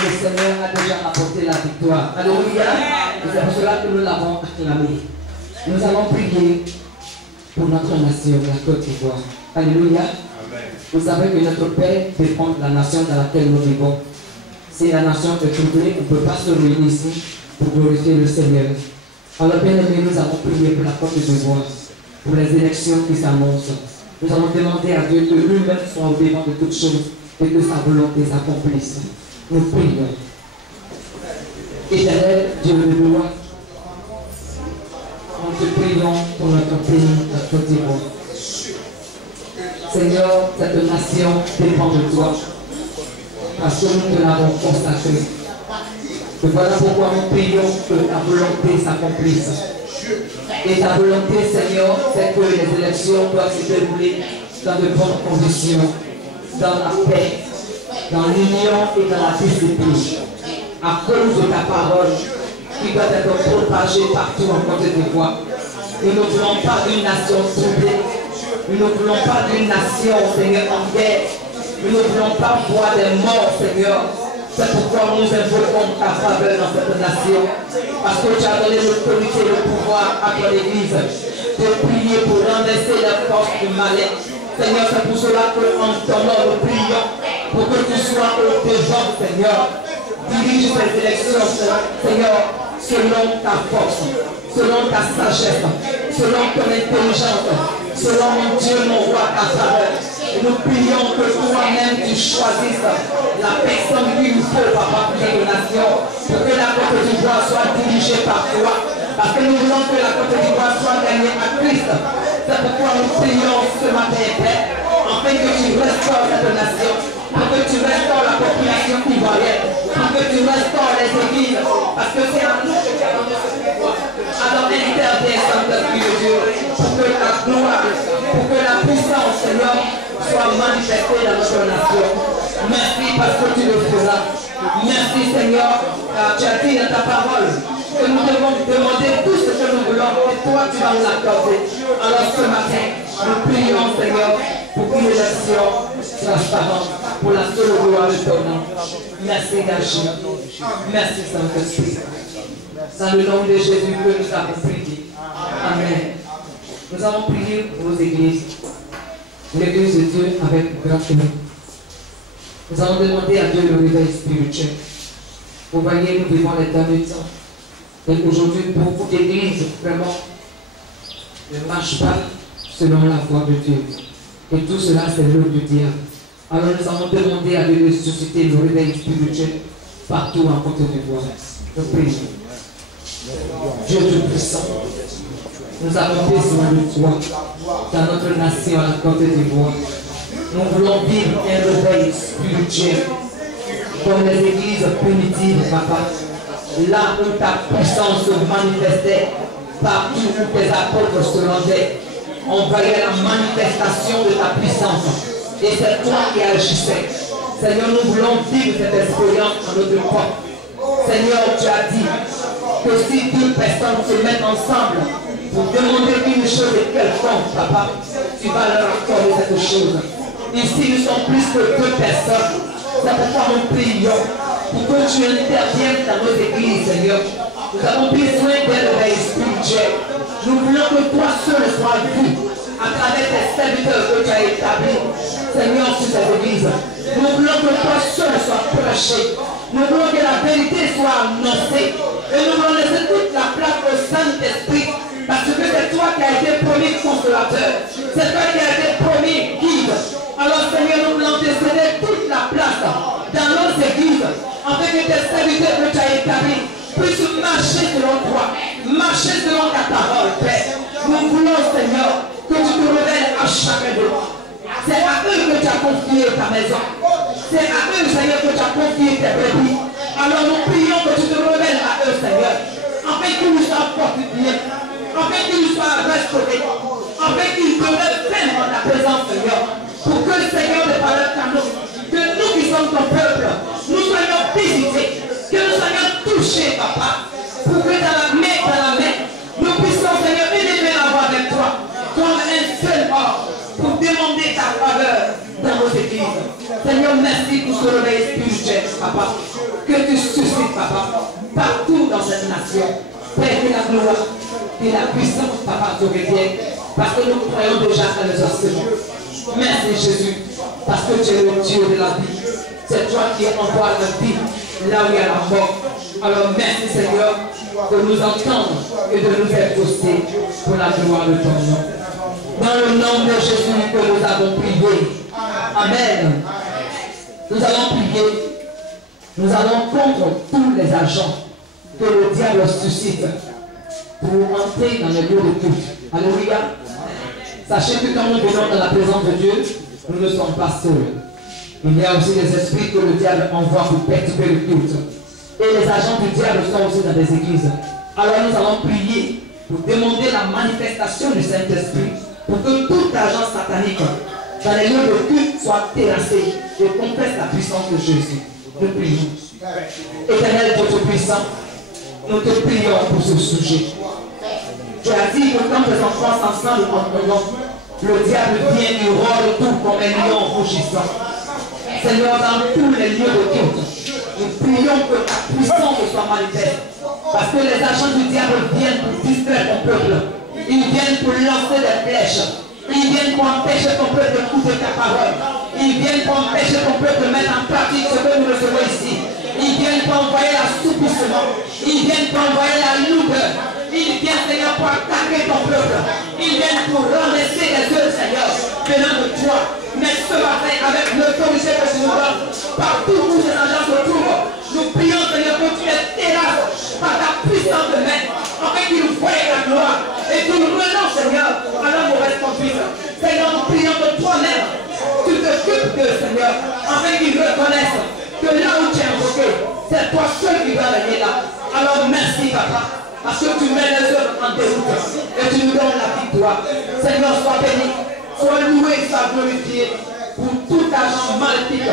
Le Seigneur a déjà apporté la victoire. Alléluia. C'est pour cela que nous l'avons acclamé. Nous allons prier pour notre nation, la Côte d'Ivoire. Alléluia. Vous savez que notre paix dépend de la nation dans laquelle nous vivons. Si la nation est troublée, on ne peut pas se réunir ici pour glorifier le Seigneur. Alors bien aimé, nous allons prier pour la Côte d'Ivoire, pour les élections qui s'annoncent. Nous allons demander à Dieu que lui-même soit au devant de toutes choses et que sa volonté s'accomplisse. Nous prions. Éternel, Dieu de gloire, nous te prions pour notre pays, la Côte d'Ivoire. Seigneur, cette nation dépend de toi, parce que nous te l'avons consacré. Et voilà pourquoi nous prions que ta volonté s'accomplisse. Et ta volonté, Seigneur, c'est que les élections doivent se dérouler dans de bonnes conditions, dans la paix, dans l'union et dans la discipline, à cause de ta parole qui doit être propagée partout en Côte d'Ivoire. Nous ne voulons pas d'une nation troublée, nous ne voulons pas d'une nation, Seigneur, en guerre, nous ne voulons pas voir des morts, Seigneur. C'est pourquoi nous invoquons ta faveur dans cette nation, parce que tu as donné l'autorité et le pouvoir à ton Église de prier pour renverser la force du malin. Seigneur, c'est pour cela qu'en ton nom nous prions, pour que tu sois au devant, Seigneur. Dirige ces élections, Seigneur, selon ta force, selon ta sagesse, selon ton intelligence, selon mon Dieu, mon roi, ta faveur. Et nous prions que toi-même tu choisisses la personne qu'il nous faut, papa, pour cette nation, pour que la Côte d'Ivoire soit dirigée par toi. Parce que nous voulons que la Côte d'Ivoire soit gagnée à Christ. C'est pourquoi nous prions ce matin, Père, afin que tu restaures cette nation, pour que tu restaures la population ivoirienne, pour que tu restaures les églises, parce que c'est à nous que tu as donné ce pouvoir. Alors interviens, Saint-Esprit de Dieu, pour que la gloire, pour que la puissance, Seigneur, soit manifestée dans notre nation. Merci parce que tu le feras. Merci, Seigneur, car tu as dit dans ta parole que nous devons demander tout ce que nous voulons et toi tu vas nous l'accorder. Alors ce matin, nous prions, Seigneur, pour qu'une élection transparente pour la seule gloire de ton nom. Merci d'agir. Merci Saint-Esprit. Dans le nom de Jésus que nous avons prié. Amen. Nous avons prié pour nos églises. L'église de Dieu avec grand cœur. Nous allons demander à Dieu le réveil spirituel. Vous voyez, nous vivons les derniers temps. Et aujourd'hui, beaucoup d'églises, vraiment, ne marchent pas selon la voie de Dieu. Et tout cela, c'est l'œuvre du diable. Alors nous avons demandé à Dieu de susciter le réveil spirituel partout en Côte d'Ivoire. Nous prions. Dieu Tout-Puissant, nous avons besoin de toi dans notre nation, la Côte d'Ivoire. Nous voulons vivre un réveil spirituel comme les églises primitives, papa. Là où ta puissance se manifestait, partout où tes apôtres se rendaient, on voyait la manifestation de ta puissance. Et c'est toi qui agissais. Seigneur, nous voulons vivre cette expérience dans notre corps. Seigneur, tu as dit que si deux personnes se mettent ensemble pour demander une chose quelconque, papa, tu vas leur accorder cette chose. Ici, nous sommes plus que deux personnes. C'est pourquoi nous prions pour que tu interviennes dans nos églises, Seigneur. Nous avons besoin d'un réveil spirituel. Nous voulons que toi seul sois vu à travers tes serviteurs que tu as établis, Seigneur, sur cette église. Nous voulons que toi seul sois prêché. Nous voulons que la vérité soit annoncée. Et nous voulons laisser toute la place au Saint-Esprit. Parce que c'est toi qui as été promis consolateur. C'est toi qui as été promis guide. Alors Seigneur, nous voulons te céder toute la place dans nos églises, afin que tes serviteurs que tu as établis puissent marcher selon toi, marcher selon ta parole, Père. Nous voulons, Seigneur, que tu te révèles à chacun de nous. C'est à eux que tu as confié ta maison. C'est à eux, Seigneur, que tu as confié tes brebis. Alors nous prions que tu te révèles à eux, Seigneur, afin qu'ils nous soient fortifiés, afin qu'ils nous soient restaurés, afin qu'ils te reviennent dans ta présence, Seigneur. Pour que, Seigneur, de par le canon, que nous qui sommes ton peuple, nous soyons visités, que nous soyons touchés, papa, pour que dans la main, nous puissions, Seigneur, élever la voix avec toi, comme un seul homme, pour demander ta faveur dans nos églises. Seigneur, merci pour ce réveil spirituel, papa, que tu suscites, papa, partout dans cette nation. Père, que la gloire, que la puissance, papa, te revienne, parce que nous croyons déjà à l'exaucement. Merci Jésus, parce que tu es le Dieu de la vie. C'est toi qui envoies la vie là où il y a la mort. Alors merci Seigneur de nous entendre et de nous exaucer pour la gloire de ton nom. Dans le nom de Jésus que nous avons prié. Amen. Nous allons prier. Nous allons contre tous les agents que le diable suscite pour entrer dans le lieu de culte. Alléluia. Sachez que quand nous venons dans la présence de Dieu, nous ne sommes pas seuls. Il y a aussi des esprits que le diable envoie pour perturber le culte. Et les agents du diable sont aussi dans des églises. Alors nous allons prier pour demander la manifestation du Saint-Esprit, pour que tout agent satanique dans les lieux de culte soit terrassé et confesse la puissance de Jésus. Nous prions. Éternel Dieu Tout-Puissant, nous te prions pour ce sujet. Tu as dit que quand tes enfants s'ensemble en ton nom, le diable vient du rôle tout comme un lion rougissant. Seigneur, dans tous les lieux de culte, nous prions que ta puissance soit manifeste. Parce que les agents du diable viennent pour distraire ton peuple. Ils viennent pour lancer des flèches. Ils viennent pour empêcher ton peuple d'écouter ta parole. Ils viennent pour empêcher ton peuple de mettre en pratique ce que nous recevons ici. Ils viennent pour envoyer l'assoupissement. Ils viennent pour envoyer la lourdeur. Ils viennent, Seigneur, pour attaquer ton peuple. Ils viennent pour ramasser les yeux, Seigneur, venant de toi. Mais ce matin, avec l'autorité que tu nous donnes, partout où ces agents se trouvent, nous prions, Seigneur, que tu les terrasses par ta puissance de main, afin qu'ils nous voient la gloire. Et que nous renons, Seigneur, à la mauvaise conduite. Seigneur, nous prions que toi-même, tu t'occupes d'eux, Seigneur, afin qu'ils reconnaissent que là où tu es invoqué, c'est toi seul qui dois régner là. Alors merci, Papa. Parce que tu mets les œuvres en déroute et tu nous donnes la victoire. Seigneur, sois béni, sois loué, sois glorifié pour tout agent maléfique,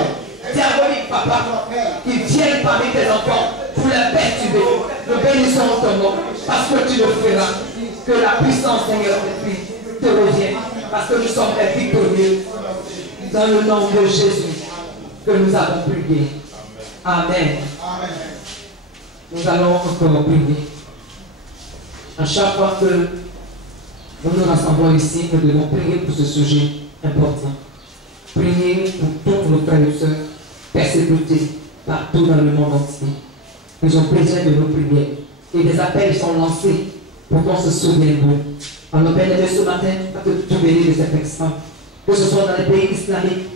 diabolique, papa, qui viennent parmi tes enfants pour les perturber. Nous bénissons ton nom parce que tu le feras. Que la puissance, Seigneur, te revienne parce que nous sommes les victorieux. Dans le nom de Jésus que nous avons prié. Amen. Nous allons encore prier. À chaque fois que nous nous rassemblons ici, nous devons prier pour ce sujet important. Prier pour tous nos frères et sœurs persécutés partout dans le monde entier. Ils ont besoin de nos prières. Et des appels sont lancés pour qu'on se souvienne d'eux. Alors, bien-aimés, ce matin, que tu bénis de cet instant. Que ce soit dans les pays islamiques,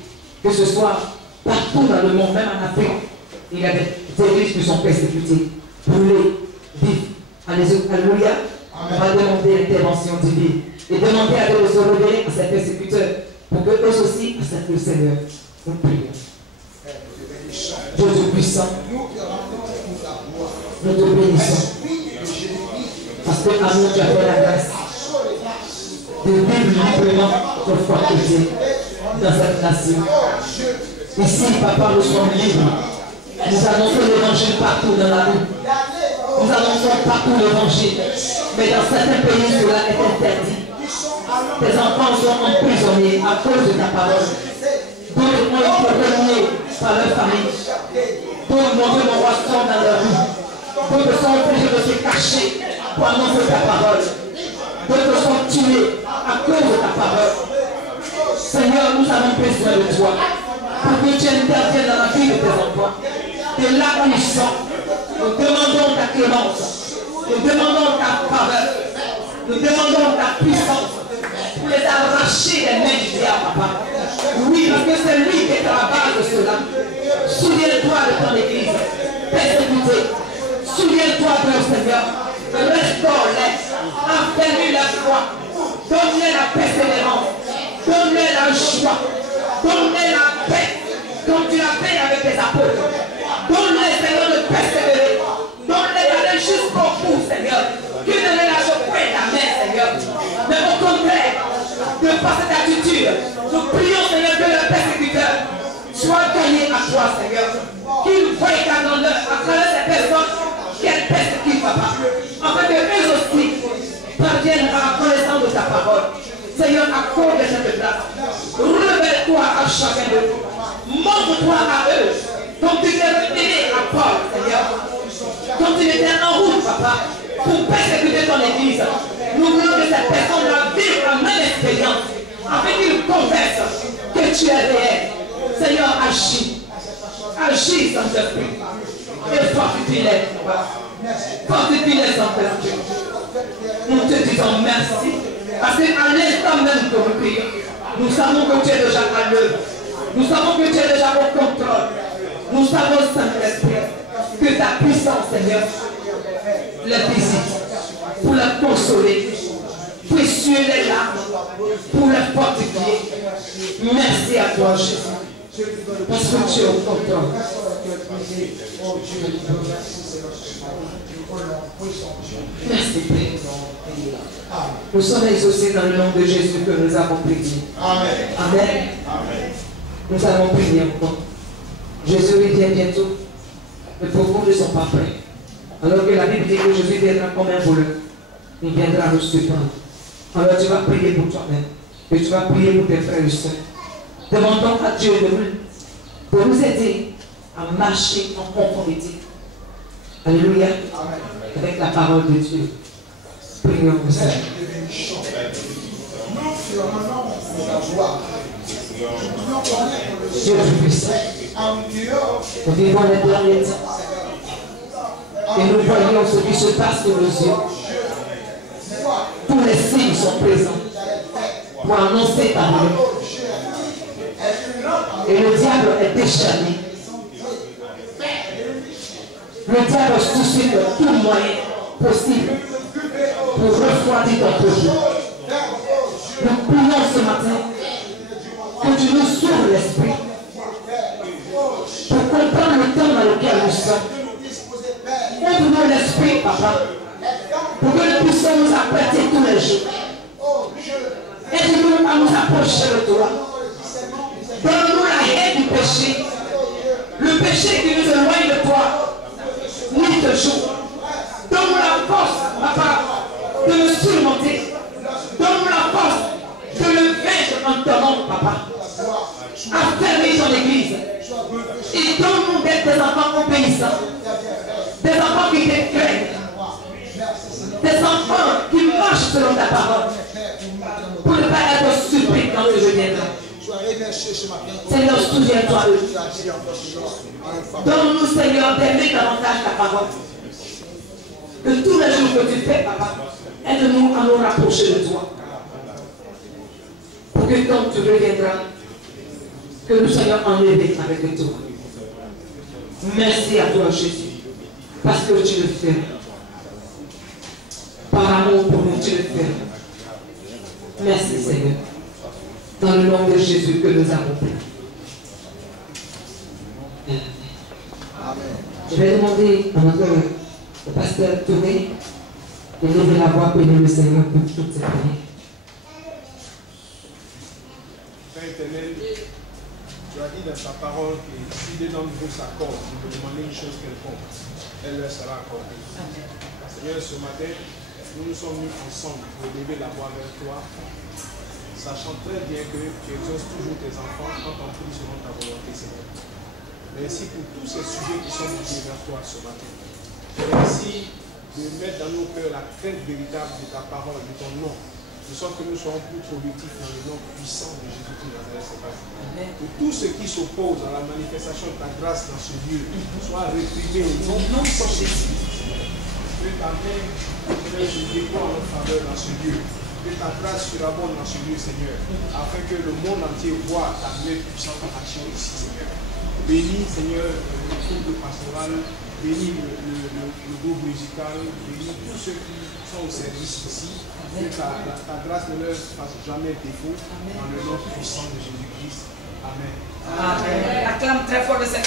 que ce soit partout dans le monde, même en Afrique, il y a des églises qui sont persécutées, brûlées, vives. Alléluia. On va demander l'intervention divine et demander à Dieu de se révéler à ces persécuteurs pour que eux aussi acceptent le Seigneur. Nous prions. Dieu Tout-Puissant, nous te bénissons. Parce que à nous, tu as fait la grâce de vivre librement notre foi chrétienne dans cette nation. Ici, papa, nous sommes libres. Nous annonçons l'évangile partout dans la rue. Nous annonçons partout l'évangile. Mais dans certains pays, cela est interdit. Tes enfants sont emprisonnés à cause de ta parole. D'autres ont été reniés par leur famille. D'autres, mon Dieu, mon roi, sont dans leur rue. D'autres sont obligés de se cacher pour annoncer ta parole. D'autres sont tués à cause de ta parole. Seigneur, nous avons besoin de toi pour que tu interviennes dans la vie de tes enfants. Et là où ils sont, nous demandons ta clémence. Nous demandons ta faveur. Nous demandons ta puissance pour les arracher des mains du diable, papa. Oui, parce que c'est lui qui est à la base de cela. Souviens-toi de ton église persécutée. Souviens-toi de leur Seigneur. Restaure-les. Affermis la foi. Donne-les la persévérance. Donne-les la joie. Donne-les la paix. Comme tu l'as fait avec tes apôtres. Donne-les, Seigneur, de persévérer. Donne-les d'aller jusqu'au bout, Seigneur. Que ne les lâche pas la main, Seigneur. Mais au contraire, de par cette attitude, nous prions, Seigneur, que le persécuteur soit gagné à toi, Seigneur. Qu'il voie ta grandeur à travers ces personnes qu'elle persécute, papa. Afin que eux aussi parviennent à la connaissance de ta parole. Seigneur, accorde cette place. Révèle-toi à chacun de nous. Montre-toi à eux. Comme tu t'es révélé à Paul, Seigneur. Comme tu étais en route, papa, pour persécuter ton église. Nous voulons que cette personne-là vive la même expérience. Afin qu'il confesse que tu es réel. Seigneur, agis. Agis, Saint-Esprit. Et fortifie-les, papa. Fortifie-les, Saint-Esprit. Nous te disons merci. Parce qu'à l'instant même que nous prions, nous savons que tu es déjà à l'œuvre. Nous savons que tu es déjà au contrôle. Nous savons, Saint-Esprit, que ta puissance, Seigneur, les visite pour la consoler, pour essuyer les larmes, pour la fortifier. Merci à toi, Jésus, parce que tu es au contrôle. Merci, Père. Nous sommes exaucés dans le nom de Jésus que nous avons prié. Amen. Amen. Amen. Nous allons prier encore. Jésus revient bientôt. Les pauvres ne sont pas prêts. Alors que la Bible dit que Jésus viendra comme un voleur. Il viendra nous surprendre. Alors tu vas prier pour toi-même. Et tu vas prier pour tes frères et sœurs. Demandons à Dieu de nous aider à marcher en conformité. Alléluia. Amen. Avec la parole de Dieu. Prions pour ça. Dieu Tout-Puissant. Nous vivons les derniers temps. Et nous voyons ce qui se passe sous nos yeux. Tous les signes sont présents pour annoncer ta main. Et le diable est décharné. Le diable suscite tout moyen possible pour refroidir ton projet. Nous prions ce matin que tu nous ouvres l'esprit pour comprendre le temps dans lequel nous sommes. Ouvre-nous l'esprit, papa, pour que nous puissions nous apprêter tous les jours. Aide-nous à nous approcher de toi. Donne-nous la haine du péché. Le péché qui nous éloigne de toi, nuit de jour. Donne-nous la force, papa, de le surmonter. Donne-nous la force de le vaincre en ton nom, papa. Affermis ton église. Et donne-nous d'être des enfants obéissants. Des enfants qui te craignent. Des enfants qui marchent selon ta parole. Pour ne pas être surpris quand tu reviendras. Seigneur, souviens-toi de nous. Donne-nous, Seigneur, d'aimer davantage ta parole. Que tous les jours que tu fais, papa, aide-nous à nous rapprocher de toi. Pour que quand tu reviendras, que nous soyons enlevés avec toi. Merci à toi, Jésus, parce que tu le fais. Par amour pour nous, tu le fais. Merci, Seigneur. Dans le nom de Jésus que nous avons fait. Je vais demander à notre pasteur Touré de lever la voix pour bénir le Seigneur pour toute cette année. Père éternel, tu as dit dans ta parole que si des hommes vous s'accordent, vous me demandez une chose quelconque, elle leur sera accordée. Seigneur, ce matin, nous nous sommes mis ensemble pour lever la voix vers toi, sachant très bien que tu exauces toujours tes enfants quand on prie selon ta volonté, Seigneur. Merci pour tous ces sujets qui sont liés vers toi ce matin. Merci de mettre dans nos cœurs la crainte véritable de ta parole, de ton nom, de sorte que nous soyons plus productifs dans le nom puissant de Jésus-Christ Nazareth. Que tout ce qui s'oppose à la manifestation de ta grâce dans ce lieu soit réprimé au nom de Jésus. Que ta main se déploie en notre faveur dans ce lieu. Que ta grâce surabonde dans ce lieu, Seigneur, afin que le monde entier voit ta main puissante en action ici, Seigneur. Bénis, Seieur, le groupe pastoral, bénis le groupe musical, bénis tous ceux qui sont au service ici. Que ta grâce ne leur fasse jamais défaut. Dans le nom puissant de Jésus-Christ. Amen. Amen. Acclame très fort de cette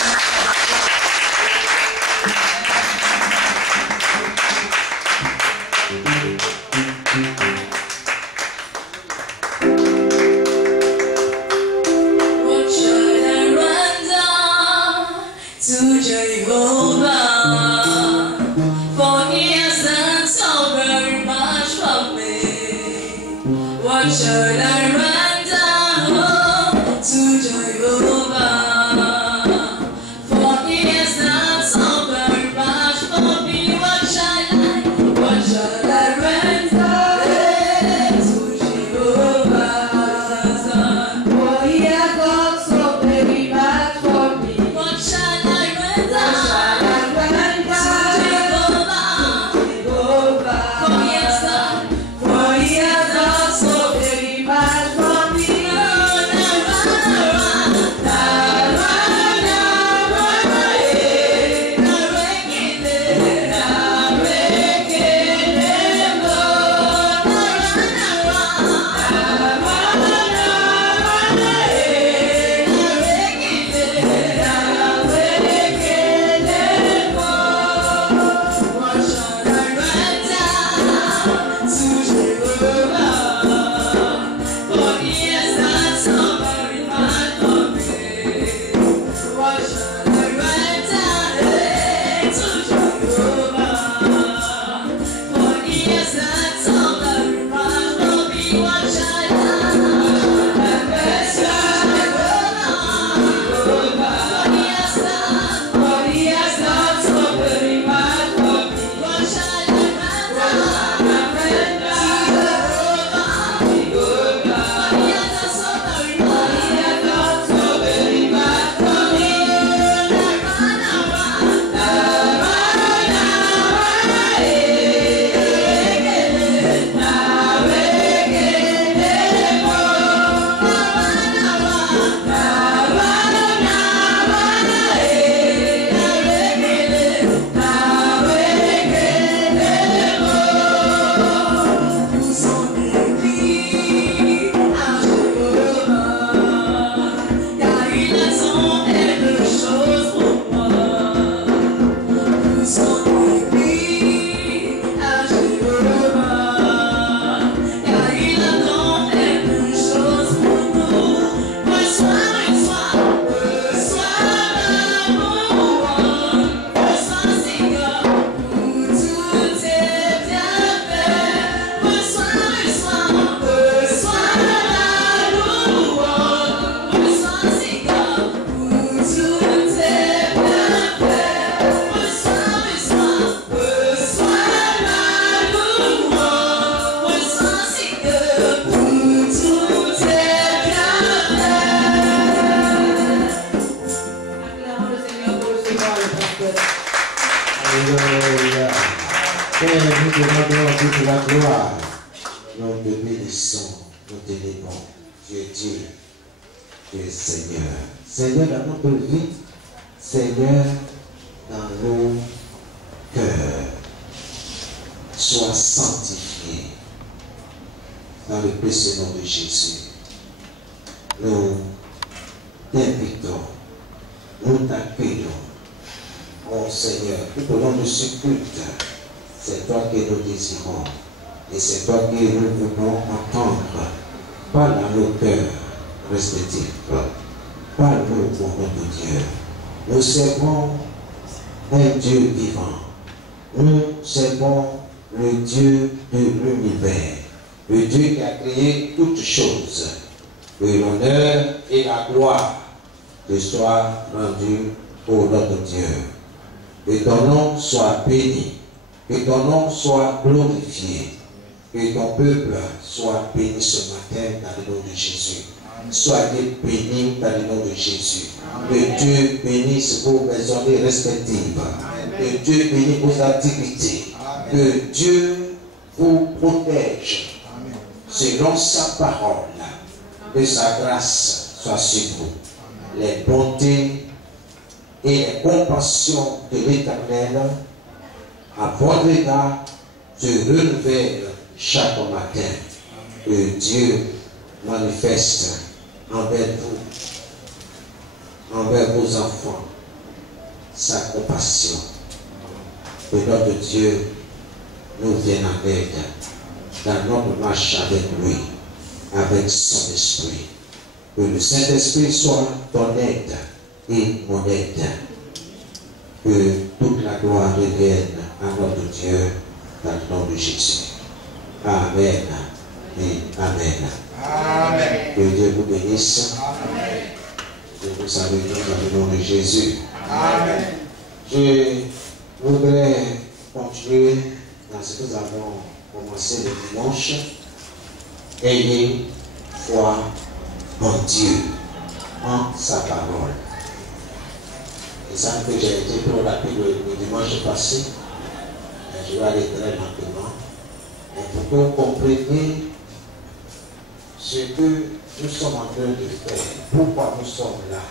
Should I run down to Jehovah? For he has done so very much for me. What shall I run down to Jehovah? For he has done so very much for me. What shall I run down to Jehovah? For he has done so very much for me. Seigneur, nous te rendons toute la gloire. Nous te bénissons, nous t'élévons. Tu es Dieu, tu es Seigneur. Seigneur dans notre vie, Seigneur dans nos cœurs. Sois sanctifié dans le précieux nom de Jésus. Nous t'invitons, nous t'accueillons. Mon Seigneur, tout au long de ce culte, c'est toi que nous désirons et c'est toi que nous voulons entendre. Parle à nos cœurs respectifs. Parle-nous pour notre Dieu. Nous servons un Dieu vivant. Nous servons le Dieu de l'univers, le Dieu qui a créé toutes choses. Que l'honneur et la gloire te soient rendus pour notre Dieu. Que ton nom soit béni, que ton nom soit glorifié, que ton peuple soit béni ce matin dans le nom de Jésus. Soyez bénis dans le nom de Jésus. Que Dieu bénisse vos maisonnées respectives. Que Dieu bénisse vos activités. Que Dieu vous protège selon sa parole. Que sa grâce soit sur vous. Les bontés et les compassions de l'Éternel à votre égard se renouvellent chaque matin. Que Dieu manifeste envers vous, envers vos enfants, sa compassion. Que notre Dieu nous vienne en aide dans notre marche avec lui, avec son esprit. Que le Saint-Esprit soit ton aide et mon aide. Que toute la gloire revienne à notre Dieu dans le nom de Jésus. Amen et Amen. Amen. Que Dieu vous bénisse. Amen. Je vous salue dans le nom de Jésus. Amen. Je voudrais continuer dans ce que nous avons commencé le dimanche. Ayez foi en Dieu, en sa parole. Et ça que j'ai été trop rapide le dimanche passé, je vais aller très lentement. Et pour que vous compreniez ce que nous sommes en train de faire, pourquoi nous sommes là.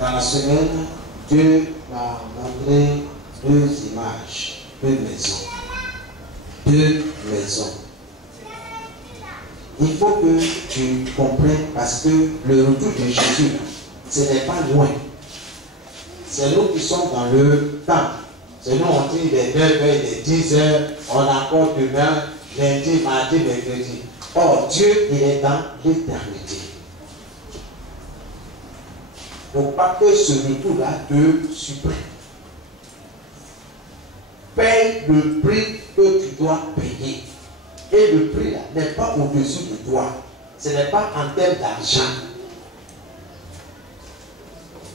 Dans la semaine, Dieu m'a montré deux images, deux maisons. Deux maisons. Il faut que tu comprennes parce que le retour de Jésus, ce n'est pas loin. C'est nous qui sommes dans le temps. C'est nous, on dit les 9h et les 10h, on a encore demain, lundi, mardi, mercredi. Or, Dieu, il est dans l'éternité. Il ne faut pas que ce retour-là te supprime. Paye le prix que tu dois payer. Et le prix là n'est pas au-dessus de toi. Ce n'est pas en termes d'argent.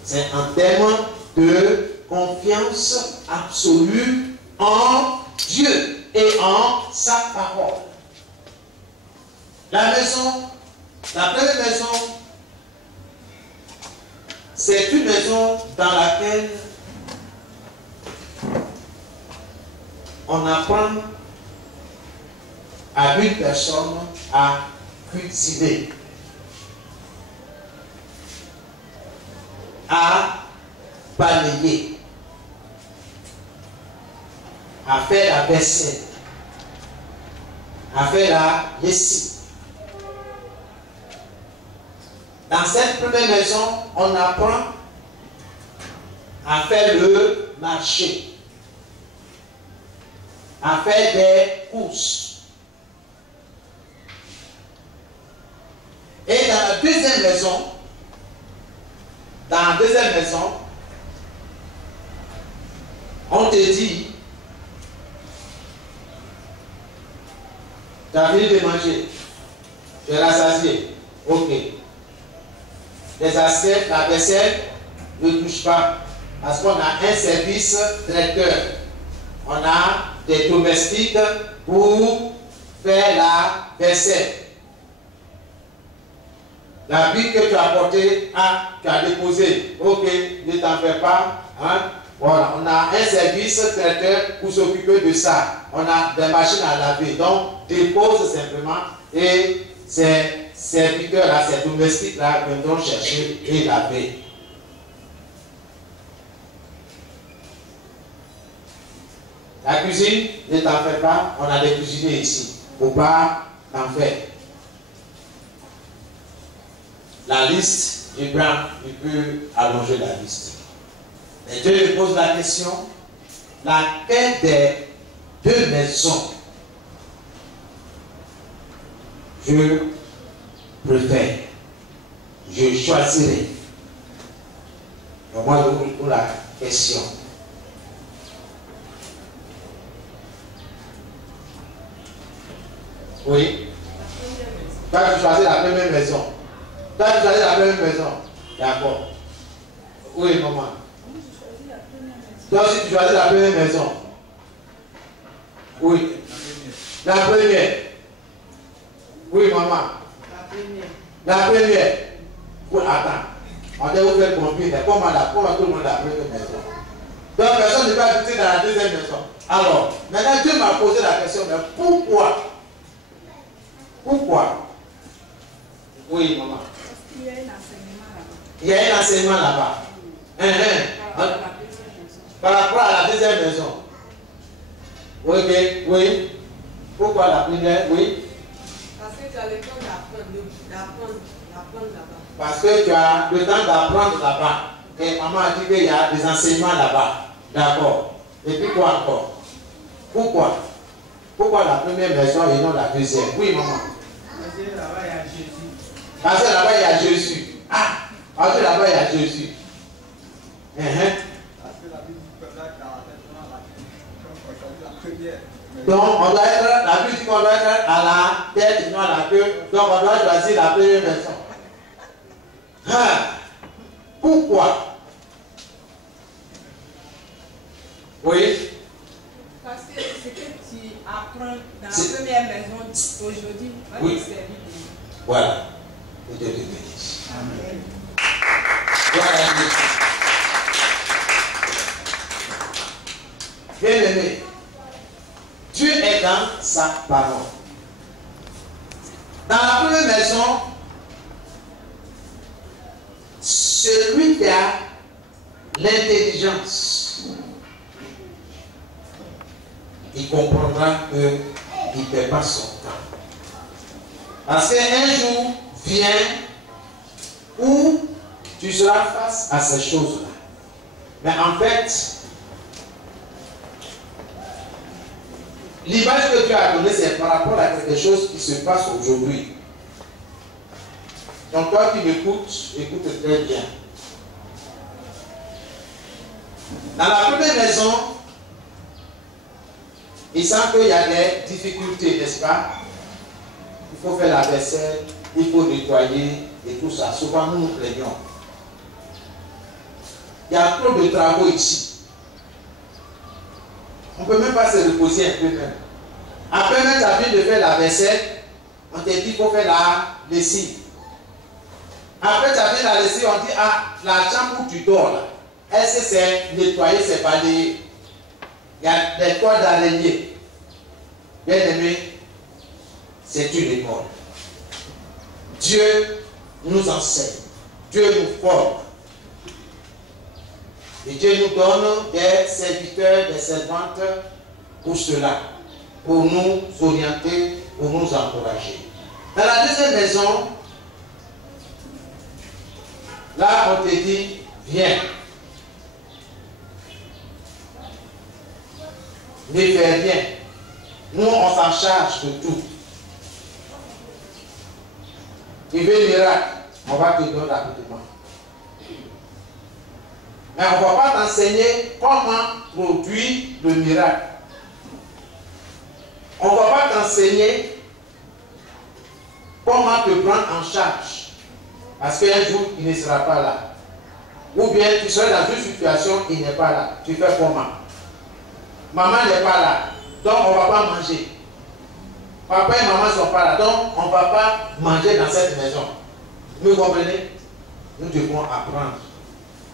C'est en termes de confiance absolue en Dieu et en sa parole. La première maison, c'est une maison dans laquelle on apprend à une personne à cultiver, à balayer, à faire la vaisselle, à faire la lessive. Dans cette première maison, on apprend à faire le marché, à faire des courses. Et dans la deuxième maison, on te dit, tu as fini de manger, tu es rassasié, ok. Les assiettes, la vaisselle, ne touche pas, parce qu'on a un service traiteur. On a des domestiques pour faire la vaisselle. La brique que tu as portée, tu as déposé. Ok, ne t'en fais pas. Hein? Voilà, on a un service traiteur pour s'occuper de ça. On a des machines à laver. Donc, dépose simplement et ces serviteurs-là, ces domestiques-là viendront chercher et laver. La cuisine, ne t'en fais pas, on a des cuisiniers ici. Il ne faut pas t'en faire. La liste, Abraham, il peut allonger la liste. Et Dieu lui pose la question, laquelle des deux maisons je préfère, je choisirai. Donc moi, je vous pose la question. Oui. Toi, tu choisis la première maison. Toi, tu choisis la première maison. D'accord. Oui, maman. Toi aussi, tu choisis la première maison. Oui. La première. Oui, maman. La première. Oui, attends. On doit vous faire comprendre. Comment tout le monde a la première maison. Donc, personne ne va habiter dans la deuxième maison. Alors, maintenant, Dieu m'a posé la question, mais pourquoi? Pourquoi? Oui, maman. Parce qu'il y a un enseignement là-bas. Il y a un enseignement là-bas. Par rapport à la deuxième maison. Oui, okay. Oui. Pourquoi la première? Oui. Parce que tu as le temps d'apprendre là-bas. Parce que tu as le temps d'apprendre là-bas. Et maman a dit qu'il y a des enseignements là-bas. D'accord. Et puis quoi encore? Pourquoi? Pourquoi la première maison et non la deuxième? Oui, maman. Parce que là-bas, il y a Jésus. Parce que là-bas, il y a Jésus. Ah! Parce que là-bas, il y a Jésus. Parce que la Bible dit que là, la première. Donc, on doit être, la Bible dit qu'on doit être à la tête, non à la queue. Donc, on doit choisir la première maison. Ah! Pourquoi? Oui? Parce que ce que tu apprends dans la première maison aujourd'hui va te servir. Voilà. Que Dieu te bénisse. Amen. Voilà. Bien-aimé, Dieu est dans sa parole. Dans la première maison, celui qui a l'intelligence, il comprendra qu'il ne perd pas son temps. Parce qu'un jour vient où tu seras face à ces choses-là. Mais en fait, l'image que tu as donnée, c'est par rapport à quelque chose qui se passe aujourd'hui. Donc toi qui m'écoutes, écoute très bien. Dans la première maison, il semble qu'il y a des difficultés, n'est-ce pas? Il faut faire la vaisselle, il faut nettoyer et tout ça. Souvent, nous nous plaignons. Il y a trop de travaux ici. On ne peut même pas se reposer un peu même. Après même, tu as fini de faire la vaisselle, on te dit qu'il faut faire la lessive. Après, tu as fait la lessive, on dit, ah, la chambre où tu dors là, est-ce que c'est nettoyé, c'est balayé? Il y a des toits d'araignée. Bien aimé, c'est une école. Dieu nous enseigne. Dieu nous forme. Et Dieu nous donne des serviteurs, des servantes pour cela, pour nous orienter, pour nous encourager. Dans la deuxième maison, là on te dit, viens. Ne fais rien. Nous, on s'en charge de tout. Tu veux miracle, on va te donner rapidement. Mais on ne va pas t'enseigner comment produire le miracle. On ne va pas t'enseigner comment te prendre en charge. Parce qu'un jour, il ne sera pas là. Ou bien tu seras dans une situation, il n'est pas là. Tu fais comment? Maman n'est pas là, donc on ne va pas manger. Papa et maman ne sont pas là, donc on ne va pas manger dans cette maison. Vous comprenez? Nous devons apprendre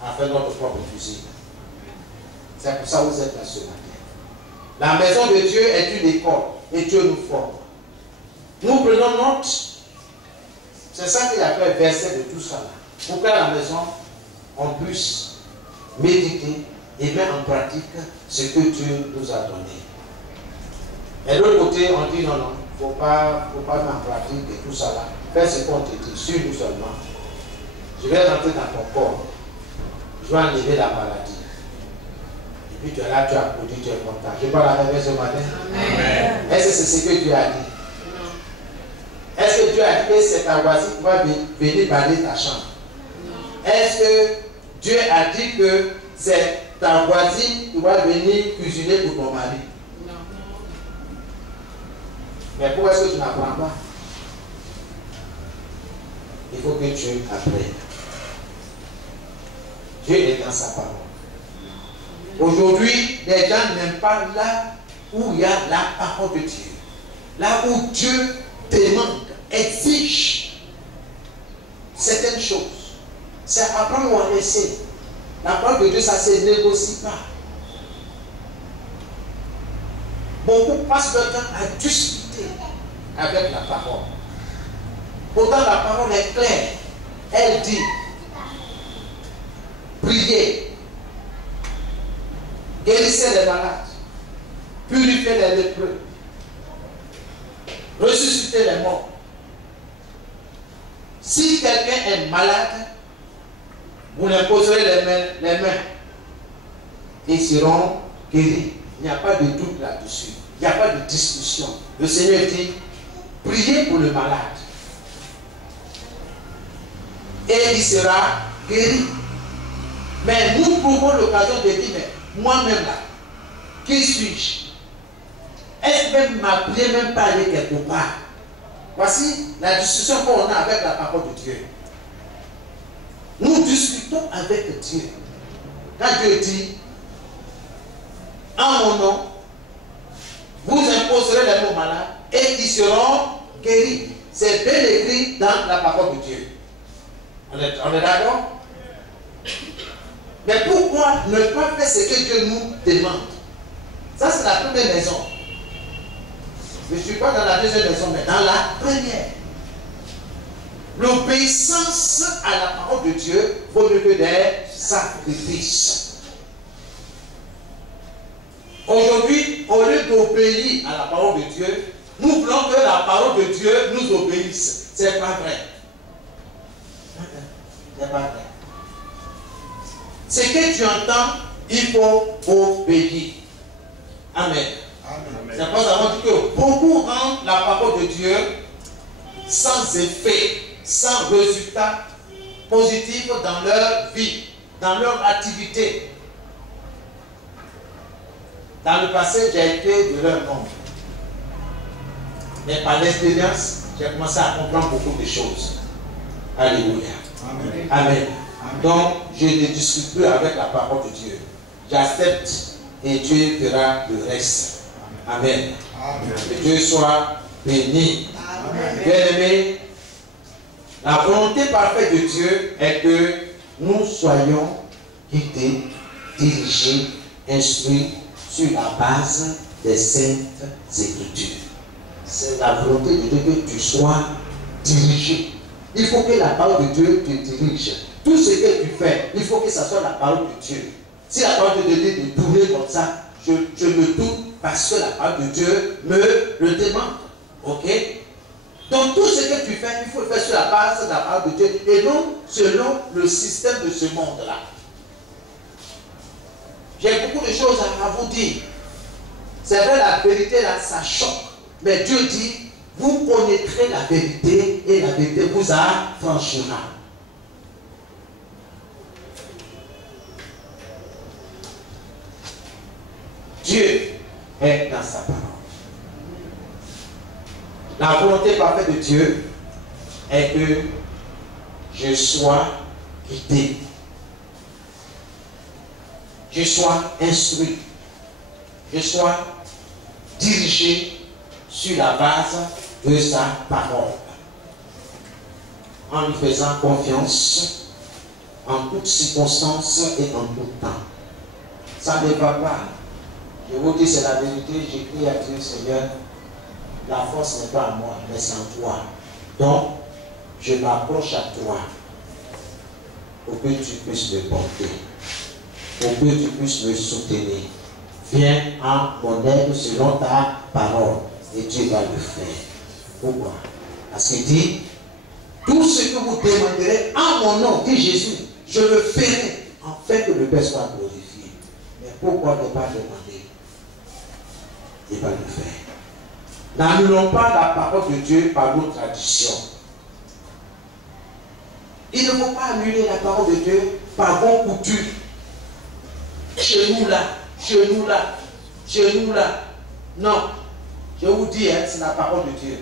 à faire notre propre cuisine. C'est pour ça que vous êtes là ce matin. La maison de Dieu est une école et Dieu nous forme. Nous prenons note. C'est ça qu'il appelle verset de tout ça là. Pour qu'à la maison, on puisse méditer et mettre en pratique ce que Dieu nous a donné. Et de l'autre côté, on dit non, non, il ne faut pas mettre en pratique et tout ça là. Fais ce qu'on te dit, suis-nous seulement. Je vais rentrer dans ton corps. Je vais enlever la maladie. Et puis tu es là, tu applaudis, tu es content. Je parle avec ce matin. Amen. Est-ce que c'est ce que Dieu a dit? Non. Est-ce que Dieu a dit que c'est ta voisine qui va venir balayer ta chambre? Non. Est-ce que Dieu a dit que c'est ta voisine qui va venir cuisiner pour ton mari? Non. Mais pourquoi est-ce que tu n'apprends pas? Il faut que tu apprennes. Dieu est dans sa parole. Aujourd'hui, les gens n'aiment pas là où il y a la parole de Dieu. Là où Dieu demande, exige certaines choses. C'est apprendre ou à laisser. La parole de Dieu, ça ne se négocie pas. Beaucoup passent leur temps à discuter avec la parole. Pourtant, la parole est claire. Elle dit, priez, guérissez les malades, purifiez les lépreux, ressuscitez les morts. Si quelqu'un est malade, vous imposerez les mains. Ils seront guéris. Il n'y a pas de doute là-dessus. Il n'y a pas de discussion. Le Seigneur dit, priez pour le malade. Et il sera guéri. Mais nous trouvons l'occasion de dire, mais moi-même là, qui suis-je? Est-ce même m'appeler même pas aller quelque part? Voici la discussion qu'on a avec la parole de Dieu. Nous discutons avec Dieu. Quand Dieu dit, en mon nom, vous imposerez les mots malades et ils seront guéris. C'est bien écrit dans la parole de Dieu. On est d'accord? Mais pourquoi ne pas faire ce que Dieu nous demande? Ça, c'est la première maison. Je ne suis pas dans la deuxième maison, mais dans la première. L'obéissance à la parole de Dieu vaut mieux que des sacrifices. Aujourd'hui, au lieu d'obéir à la parole de Dieu, nous voulons que la parole de Dieu nous obéisse. C'est pas vrai. C'est pas vrai. Ce que tu entends, il faut obéir. Amen. C'est pour ça qu'on dit que beaucoup rendent la parole de Dieu sans effet, sans résultat positif dans leur vie, dans leur activité. Dans le passé, j'ai été de leur monde. Mais par l'expérience, j'ai commencé à comprendre beaucoup de choses. Alléluia. Amen. Amen. Donc, je ne discute plus avec la parole de Dieu. J'accepte et Dieu fera le reste. Amen. Amen. Que Dieu soit béni. Bien-aimés, la volonté parfaite de Dieu est que nous soyons guidés, dirigés, instruits sur la base des saintes écritures. C'est la volonté de Dieu que tu sois dirigé. Il faut que la parole de Dieu te dirige. Tout ce que tu fais, il faut que ça soit la parole de Dieu. Si la parole de Dieu te tourner comme ça, je me tourne parce que la parole de Dieu me le demande. Ok? Donc tout ce que tu fais, il faut le faire sur la base de la parole de Dieu et non selon le système de ce monde-là. J'ai beaucoup de choses à vous dire. C'est vrai, la vérité là, ça choque. Mais Dieu dit, vous connaîtrez la vérité et la vérité vous affranchira. Dieu est dans sa parole. La volonté parfaite de Dieu est que je sois guidé, je sois instruit, je sois dirigé sur la base de sa parole, en lui faisant confiance en toutes circonstances et en tout temps. Ça ne va pas. Je vous dis, c'est la vérité. J'écris à Dieu, Seigneur, la force n'est pas à moi, mais c'est en toi. Donc, je m'approche à toi pour que tu puisses me porter, pour que tu puisses me soutenir. Viens en mon aide selon ta parole et Dieu va le faire. Pourquoi? Parce qu'il dit, tout ce que vous demanderez en mon nom, dit Jésus, je le ferai, afin que le Père soit glorifié. Mais pourquoi ne pas demander? Il va le faire. N'annulons pas la parole de Dieu par nos traditions. Il ne faut pas annuler la parole de Dieu par bon coutume. Chez nous là, chez nous là, chez nous là. Non, je vous dis, hein, c'est la parole de Dieu.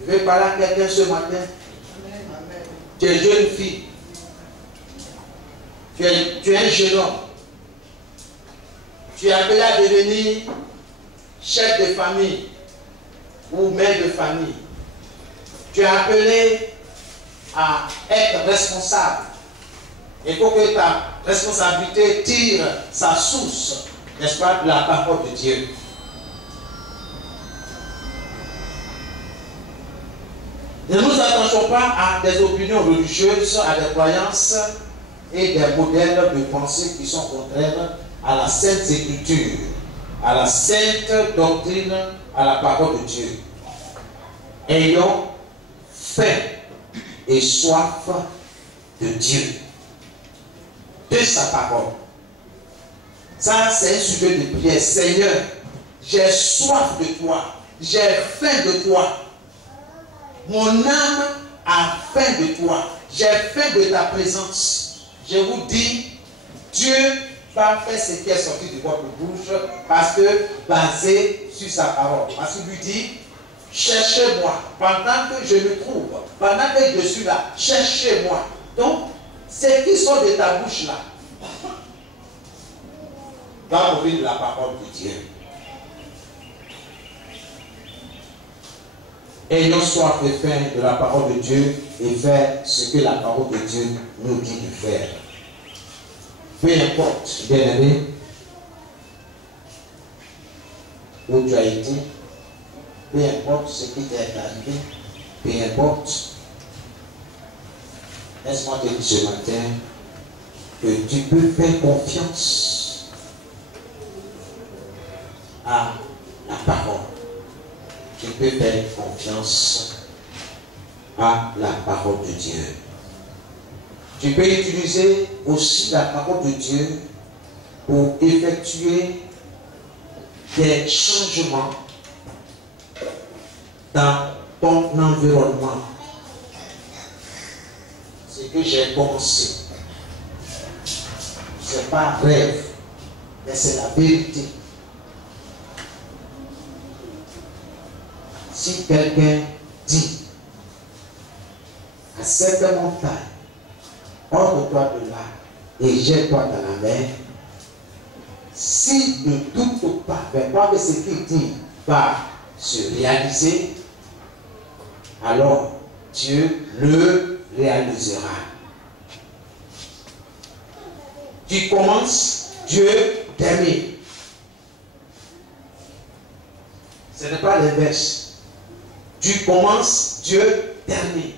Je vais parler à quelqu'un ce matin. Amen. Tu es jeune fille. Tu es un jeune homme. Tu es appelé à devenir chef de famille ou mère de famille. Tu es appelé à être responsable. Il faut que ta responsabilité tire sa source, n'est-ce pas, de la parole de Dieu. Ne nous attachons pas à des opinions religieuses, à des croyances et des modèles de pensée qui sont contraires à la Sainte Écriture, à la sainte doctrine, à la parole de Dieu. Ayons faim et soif de Dieu, de sa parole. Ça, c'est un sujet de prière. Seigneur, j'ai soif de toi, j'ai faim de toi. Mon âme a faim de toi. J'ai faim de ta présence. Je vous dis, Dieu va faire ce qui est sorti de votre bouche parce que basé sur sa parole. Parce qu'il lui dit, cherchez-moi pendant que je me trouve, pendant que je suis là, cherchez-moi. Donc, ce qui sort de ta bouche là va ouvrir la parole de Dieu. Ayons soif et faim de la parole de Dieu et faire ce que la parole de Dieu nous dit de faire. Peu importe, bien-aimé, où tu as été, peu importe ce qui t'est arrivé, peu importe, laisse-moi te dire ce matin que tu peux faire confiance à la parole. Tu peux faire confiance à la parole de Dieu. Tu peux utiliser aussi la parole de Dieu pour effectuer des changements dans ton environnement. Ce que j'ai commencé, ce n'est pas un rêve, mais c'est la vérité. Si quelqu'un dit à cette montagne, ôte-toi de là et jette-toi dans la mer, si ne doute pas, mais pas que ce qu'il dit va se réaliser, alors Dieu le réalisera. Tu commences, Dieu termine. Ce n'est pas l'inverse. Tu commences, Dieu termine.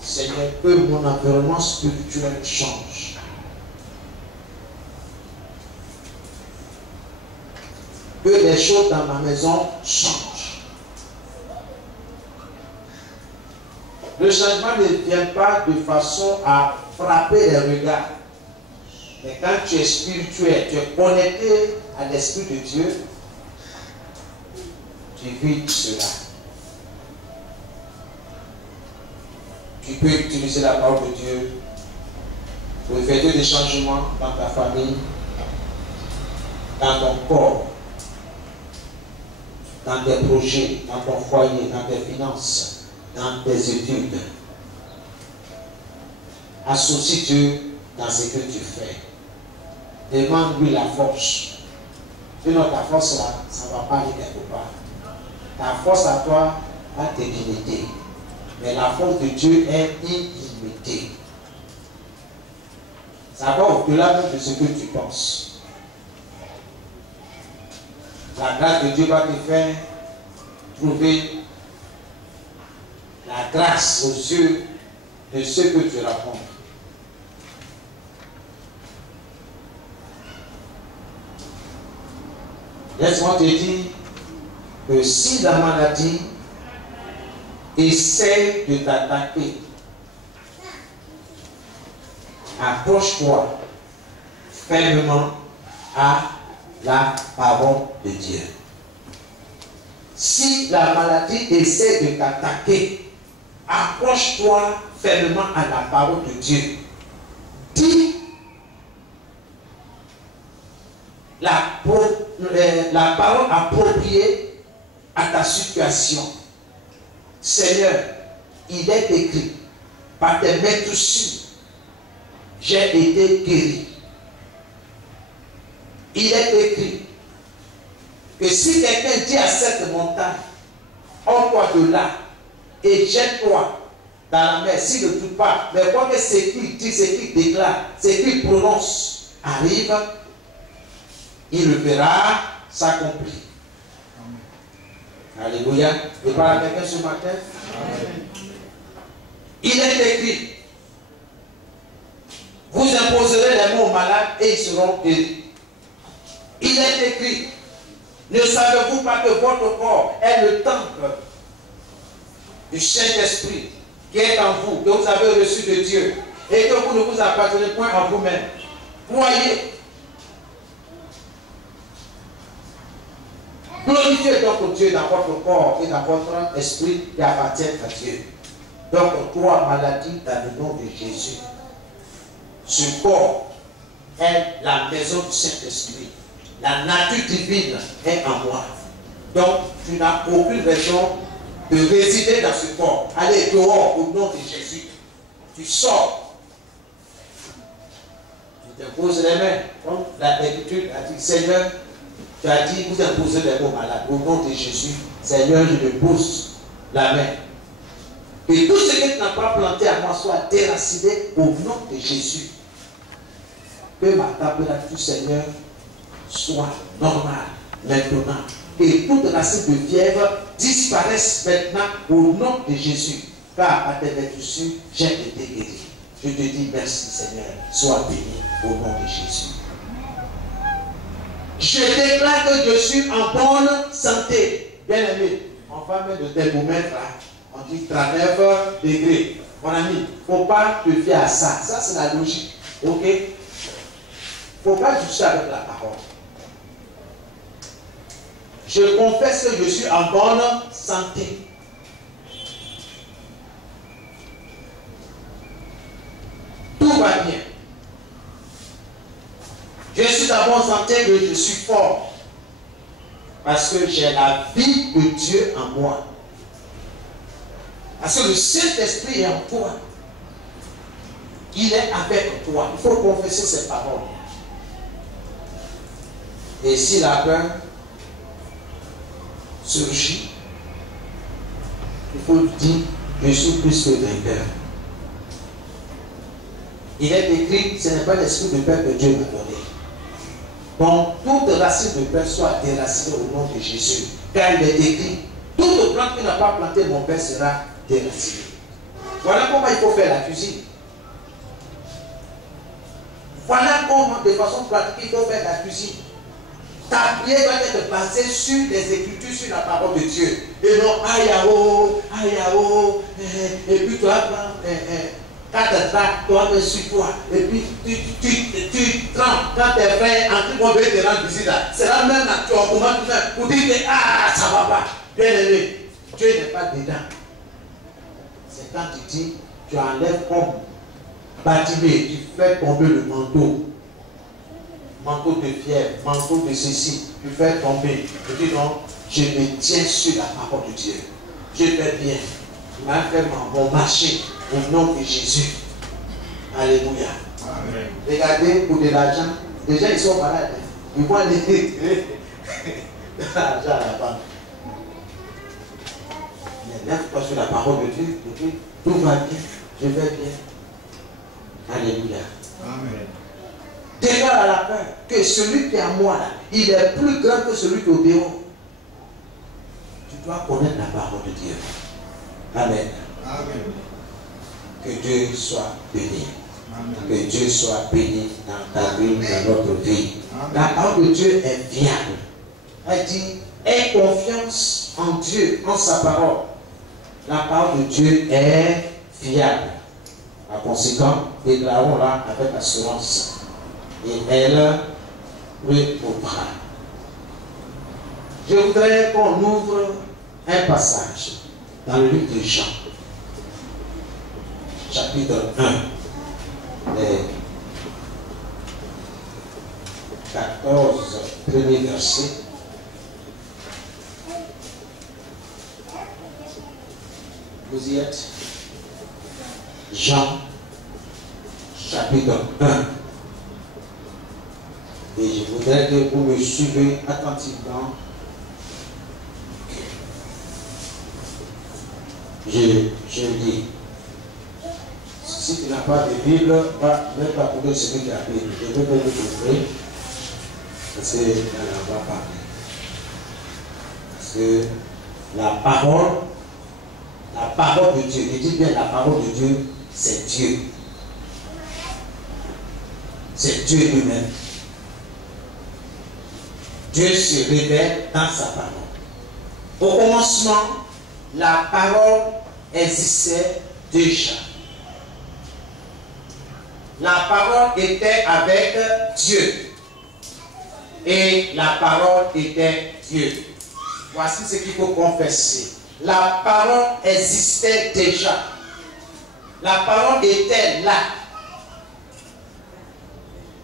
Seigneur, que mon environnement spirituel change. Que les choses dans ma maison changent. Le changement ne vient pas de façon à frapper les regards. Mais quand tu es spirituel, tu es connecté à l'Esprit de Dieu, tu vis cela. Tu peux utiliser la parole de Dieu pour effectuer des changements dans ta famille, dans ton corps, dans tes projets, dans ton foyer, dans tes finances, dans tes études. Associe Dieu dans ce que tu fais. Demande-lui la force. Sinon ta force là, ça ne va pas aller quelque part. Ta force à toi va te limiter. Mais la force de Dieu est illimitée. Ça va au-delà même de ce que tu penses. La grâce de Dieu va te faire trouver la grâce aux yeux de ceux que tu rencontres. Laisse-moi te dire que si la maladie essaie de t'attaquer, approche-toi fermement à la parole de Dieu. Si la maladie essaie de t'attaquer, approche-toi fermement à la parole de Dieu. Dis la parole appropriée à ta situation. Seigneur, il est écrit, par tes mains touchées, j'ai été guéri. Il est écrit que si quelqu'un dit à cette montagne, envoie de là et jette-toi dans la mer, s'il ne doute pas, mais quoi que ce qu'il dit, ce qu'il déclare, ce qu'il prononce arrive, il le verra s'accomplir. Alléluia. Je parle à quelqu'un ce matin. Amen. Il est écrit, vous imposerez les mots aux malades et ils seront guéris. Il est écrit, ne savez-vous pas que votre corps est le temple du Saint-Esprit qui est en vous, que vous avez reçu de Dieu, et que vous ne vous appartenez point à vous-même. Croyez. Glorifiez donc Dieu dans votre corps et dans votre esprit qui appartiennent à Dieu. Donc, toi, maladie, dans le nom de Jésus, ce corps est la maison du Saint-Esprit. La nature divine est en moi. Donc, tu n'as aucune raison de résider dans ce corps. Allez dehors au nom de Jésus. Tu sors. Tu t'imposes les mains. Donc, l'Écriture a dit, Seigneur, tu as dit, vous imposez les mots malades. Au nom de Jésus, Seigneur, je me pose la main. Et tout ce que tu n'as pas planté à moi soit déraciné au nom de Jésus. Que ma température, Seigneur, soit normale maintenant. Et toute racine de fièvre disparaisse maintenant au nom de Jésus. Car à tes vertus, j'ai été guéri. Je te dis merci, Seigneur. Sois béni au nom de Jésus. Je déclare que je suis en bonne santé. Bien aimé, on va mettre le thermomètre là. On dit 39 degrés. Mon ami, il ne faut pas te fier à ça. Ça, c'est la logique. Ok? Il ne faut pas juger avec la parole. Je confesse que je suis en bonne santé. Tout va bien. Je suis en bonne santé, que je suis fort. Parce que j'ai la vie de Dieu en moi. Parce que le Saint-Esprit est en toi. Il est avec toi. Il faut confesser ces paroles. Et si la peur surgit, il faut dire, je suis plus que vainqueur. Il est écrit, ce n'est pas l'esprit de peur que Dieu m'a donné. Donc, toute racine de peur soit déracinée au nom de Jésus. Car il est écrit, toute plante qui n'a pas planté mon père sera déracinée. Voilà comment il faut faire la cuisine. Voilà comment, de façon pratique, il faut faire la cuisine. Ta prière doit être basée sur les Écritures, sur la parole de Dieu. Et non, aïe-aïe, aïe-aïe, et puis tu vas prendre 4 draps, tu vas mettre sur toi. Et puis tu trembles quand tes frères en train de te rendre visite. C'est là même là, tu vas comment tu fais pour dire que ah, ça va pas. Bien aimé, Dieu n'est pas dedans. C'est quand tu dis, tu enlèves comme Bartimée, tu fais tomber le manteau. Manteau de fièvre, manteau de ceci, tu fais tomber. Je dis non, je me tiens sur la parole de Dieu. Je fais bien. Je vais faire mon marché au nom de Jésus. Alléluia. Amen. Regardez, pour de l'argent, les gens ils sont malades. Ils vont aller l'argent à la banque. Mais lève-toi sur la parole de Dieu, tout va bien, je vais bien. Alléluia. Amen. déclare à la peur que celui qui est à moi là, il est plus grand que celui qui est au dehors. Tu dois connaître la parole de Dieu. Amen. Amen. Que Dieu soit béni. Amen. Que Dieu soit béni dans ta vie, dans notre vie. Amen. La parole de Dieu est viable. Elle dit, aie confiance en Dieu, en sa parole. La parole de Dieu est fiable. Par conséquent, déclarons-la avec assurance. Et elle répondra. Je voudrais qu'on ouvre un passage dans le livre de Jean, chapitre 1, les 14 premiers versets. Vous y êtes? Jean, chapitre 1. Et je voudrais que vous me suivez attentivement. Je dis, si tu n'as pas de Bible, ne pas trouver celui qui a la Bible. Je veux que vous trouviez, parce qu'elle en va parler. Parce que la parole de Dieu, je dis bien la parole de Dieu, c'est Dieu. C'est Dieu lui-même. Dieu se révèle dans sa parole. Au commencement, la parole existait déjà. La parole était avec Dieu. Et la parole était Dieu. Voici ce qu'il faut confesser. La parole existait déjà. La parole était là.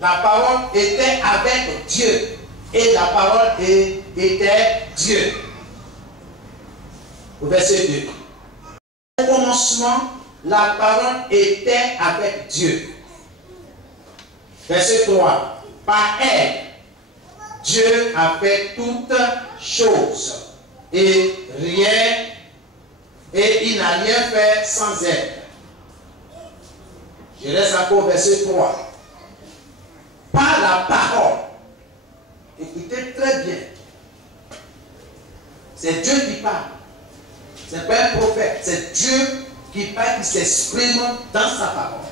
La parole était avec Dieu. Et la parole était Dieu. Au verset 2. Au commencement, la parole était avec Dieu. Verset 3. Par elle, Dieu a fait toutes choses. Et il n'a rien fait sans elle. Je laisse encore verset 3. Par la parole. Écoutez très bien. C'est Dieu qui parle. Ce n'est pas un prophète. C'est Dieu qui parle, qui s'exprime dans sa parole.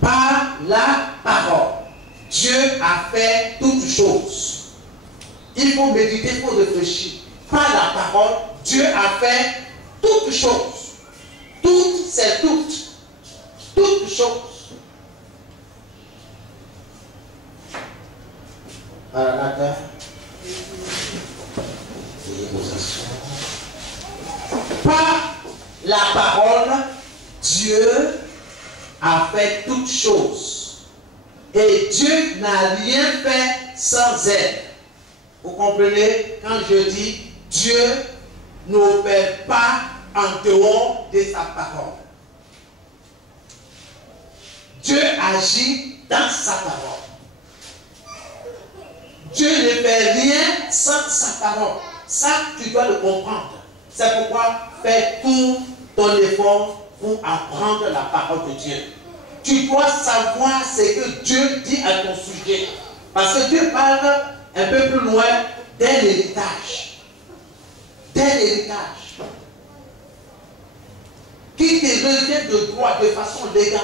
Par la parole, Dieu a fait toutes choses. Il faut méditer, il faut réfléchir. Par la parole, Dieu a fait toutes choses. Toutes, c'est toutes. Toutes choses. Maranatha. Par la parole, Dieu a fait toutes choses. Et Dieu n'a rien fait sans elle. Vous comprenez? Quand je dis Dieu n'opère pas en dehors de sa parole. Dieu agit dans sa parole. Dieu ne fait rien sans sa parole. Ça, tu dois le comprendre. C'est pourquoi fais tout ton effort pour apprendre la parole de Dieu. Tu dois savoir ce que Dieu dit à ton sujet. Parce que Dieu parle un peu plus loin d'un héritage. D'un héritage. Qui te revient de droit de façon légale.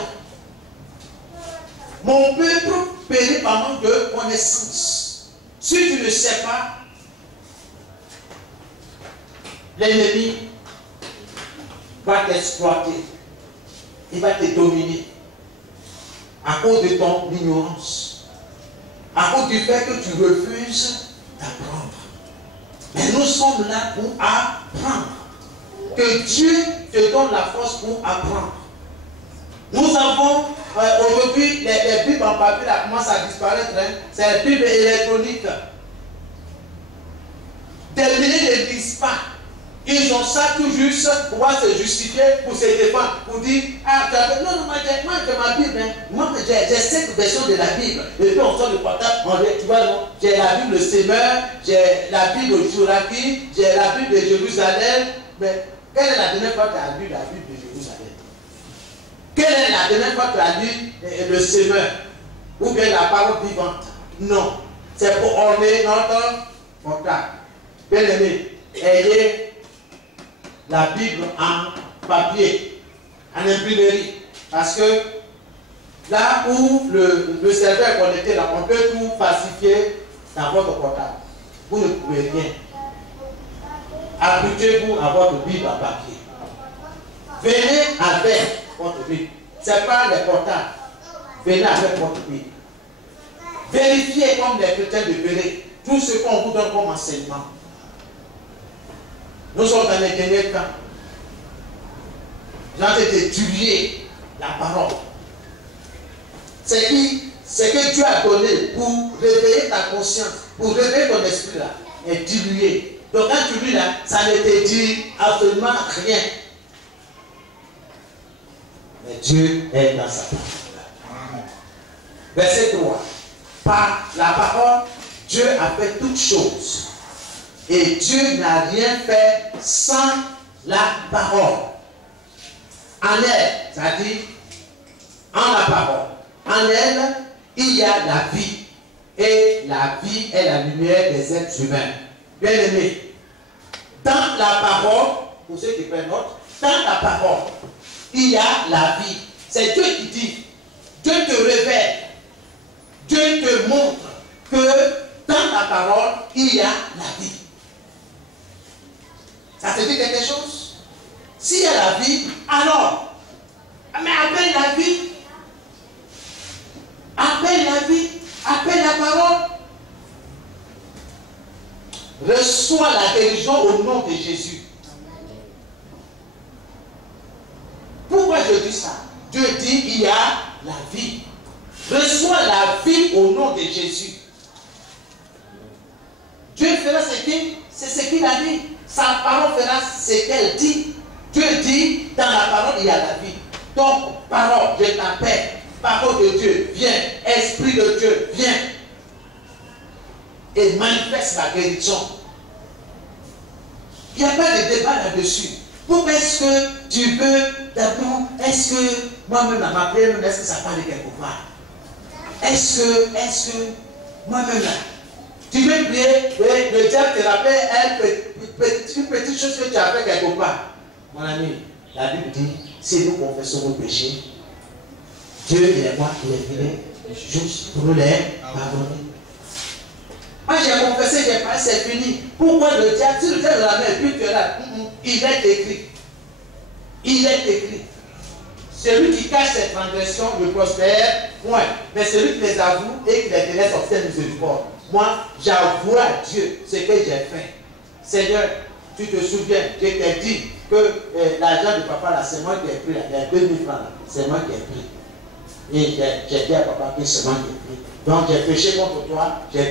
Mon peuple périt par manque de connaissance. Si tu ne sais pas, l'ennemi va t'exploiter. Il va te dominer. À cause de ton ignorance. À cause du fait que tu refuses d'apprendre. Mais nous sommes là pour apprendre. Que Dieu te donne la force pour apprendre. Nous avons aujourd'hui les Bibles en papier là, commencent à disparaître. Hein? C'est les Bibles électroniques. Des milliers ne lisent pas. Ils ont ça tout juste pour pouvoir se justifier, pour se défendre, pour dire ah, non, moi j'ai ma Bible, hein. Moi j'ai cette version de la Bible. Et puis on sort le portable, tu vois, non, j'ai la Bible de Semeur, j'ai la Bible de Jouraki, j'ai la Bible de Jérusalem. Mais quelle est la dernière fois que tu as lu la Bible de Jérusalem? Quelle est la dernière fois que tu as lu le Semeur? ou bien la parole vivante. Non. C'est pour orner notre portable. Bien aimé, ayez la Bible en papier, en imprimerie. Parce que là où le serveur est connecté, là, on peut tout falsifier dans votre portable. Vous ne pouvez rien. Habituez-vous à votre Bible en papier. Venez avec votre Bible. Ce n'est pas les portables. Venez avec votre Bible. Vérifiez comme les chrétiens de Béret tout ce qu'on vous donne comme enseignement. Nous sommes dans les derniers temps. J'ai été étudier la parole. C'est que Dieu a donné pour réveiller ta conscience, pour réveiller ton esprit là, est dilué. Donc quand tu lis là, ça ne te dit absolument rien. Mais Dieu est dans sa parole. Verset 3. Par la parole, Dieu a fait toutes choses. Et Dieu n'a rien fait sans la parole. En elle, c'est-à-dire en la parole, en elle, il y a la vie. Et la vie est la lumière des êtres humains. Bien aimé, dans la parole, pour ceux qui prennent note, dans la parole, il y a la vie. C'est Dieu qui dit, Dieu te révèle, Dieu te montre que dans la parole, il y a la vie. Ça te dit quelque chose? S'il y a la vie, alors, mais appelle la vie, appelle la vie, appelle la parole. Reçois la guérison au nom de Jésus. Pourquoi je dis ça? Dieu dit il y a la vie. Reçois la vie au nom de Jésus. Dieu fera c'est ce qu'il a dit. Sa parole fera ce qu'elle dit. Dieu dit, dans la parole, il y a la vie. Donc, parole, je t'appelle. Parole de Dieu, viens. Esprit de Dieu, viens. Et manifeste la guérison. Il n'y a pas de débat là-dessus. Pourquoi est-ce que tu veux d'abord, est-ce que moi-même, à ma prière, est-ce que ça parle de quelque part? Est-ce que moi-même, là, tu veux prier, le diable te rappelle une petite chose que tu as fait quelque part. Mon ami, la Bible dit, si nous confessons nos péchés, Dieu est moi qui est venu juste pour nous les pardonner. Moi j'ai confessé, j'ai pas, c'est fini. Pourquoi le diable, si le diable la main, puis tu es là, il est écrit. Il est écrit. Celui qui cache ses transgressions le prospère, point. Mais celui qui les avoue et qui les délaisse obtient miséricorde. Moi, j'avoue à Dieu ce que j'ai fait. Seigneur, tu te souviens, je t'ai dit que l'argent de papa là, c'est moi qui ai pris, là, il y a 2000 francs là, c'est moi qui ai pris. Et j'ai dit à papa que c'est moi qui ai pris. Donc j'ai péché contre toi, j'ai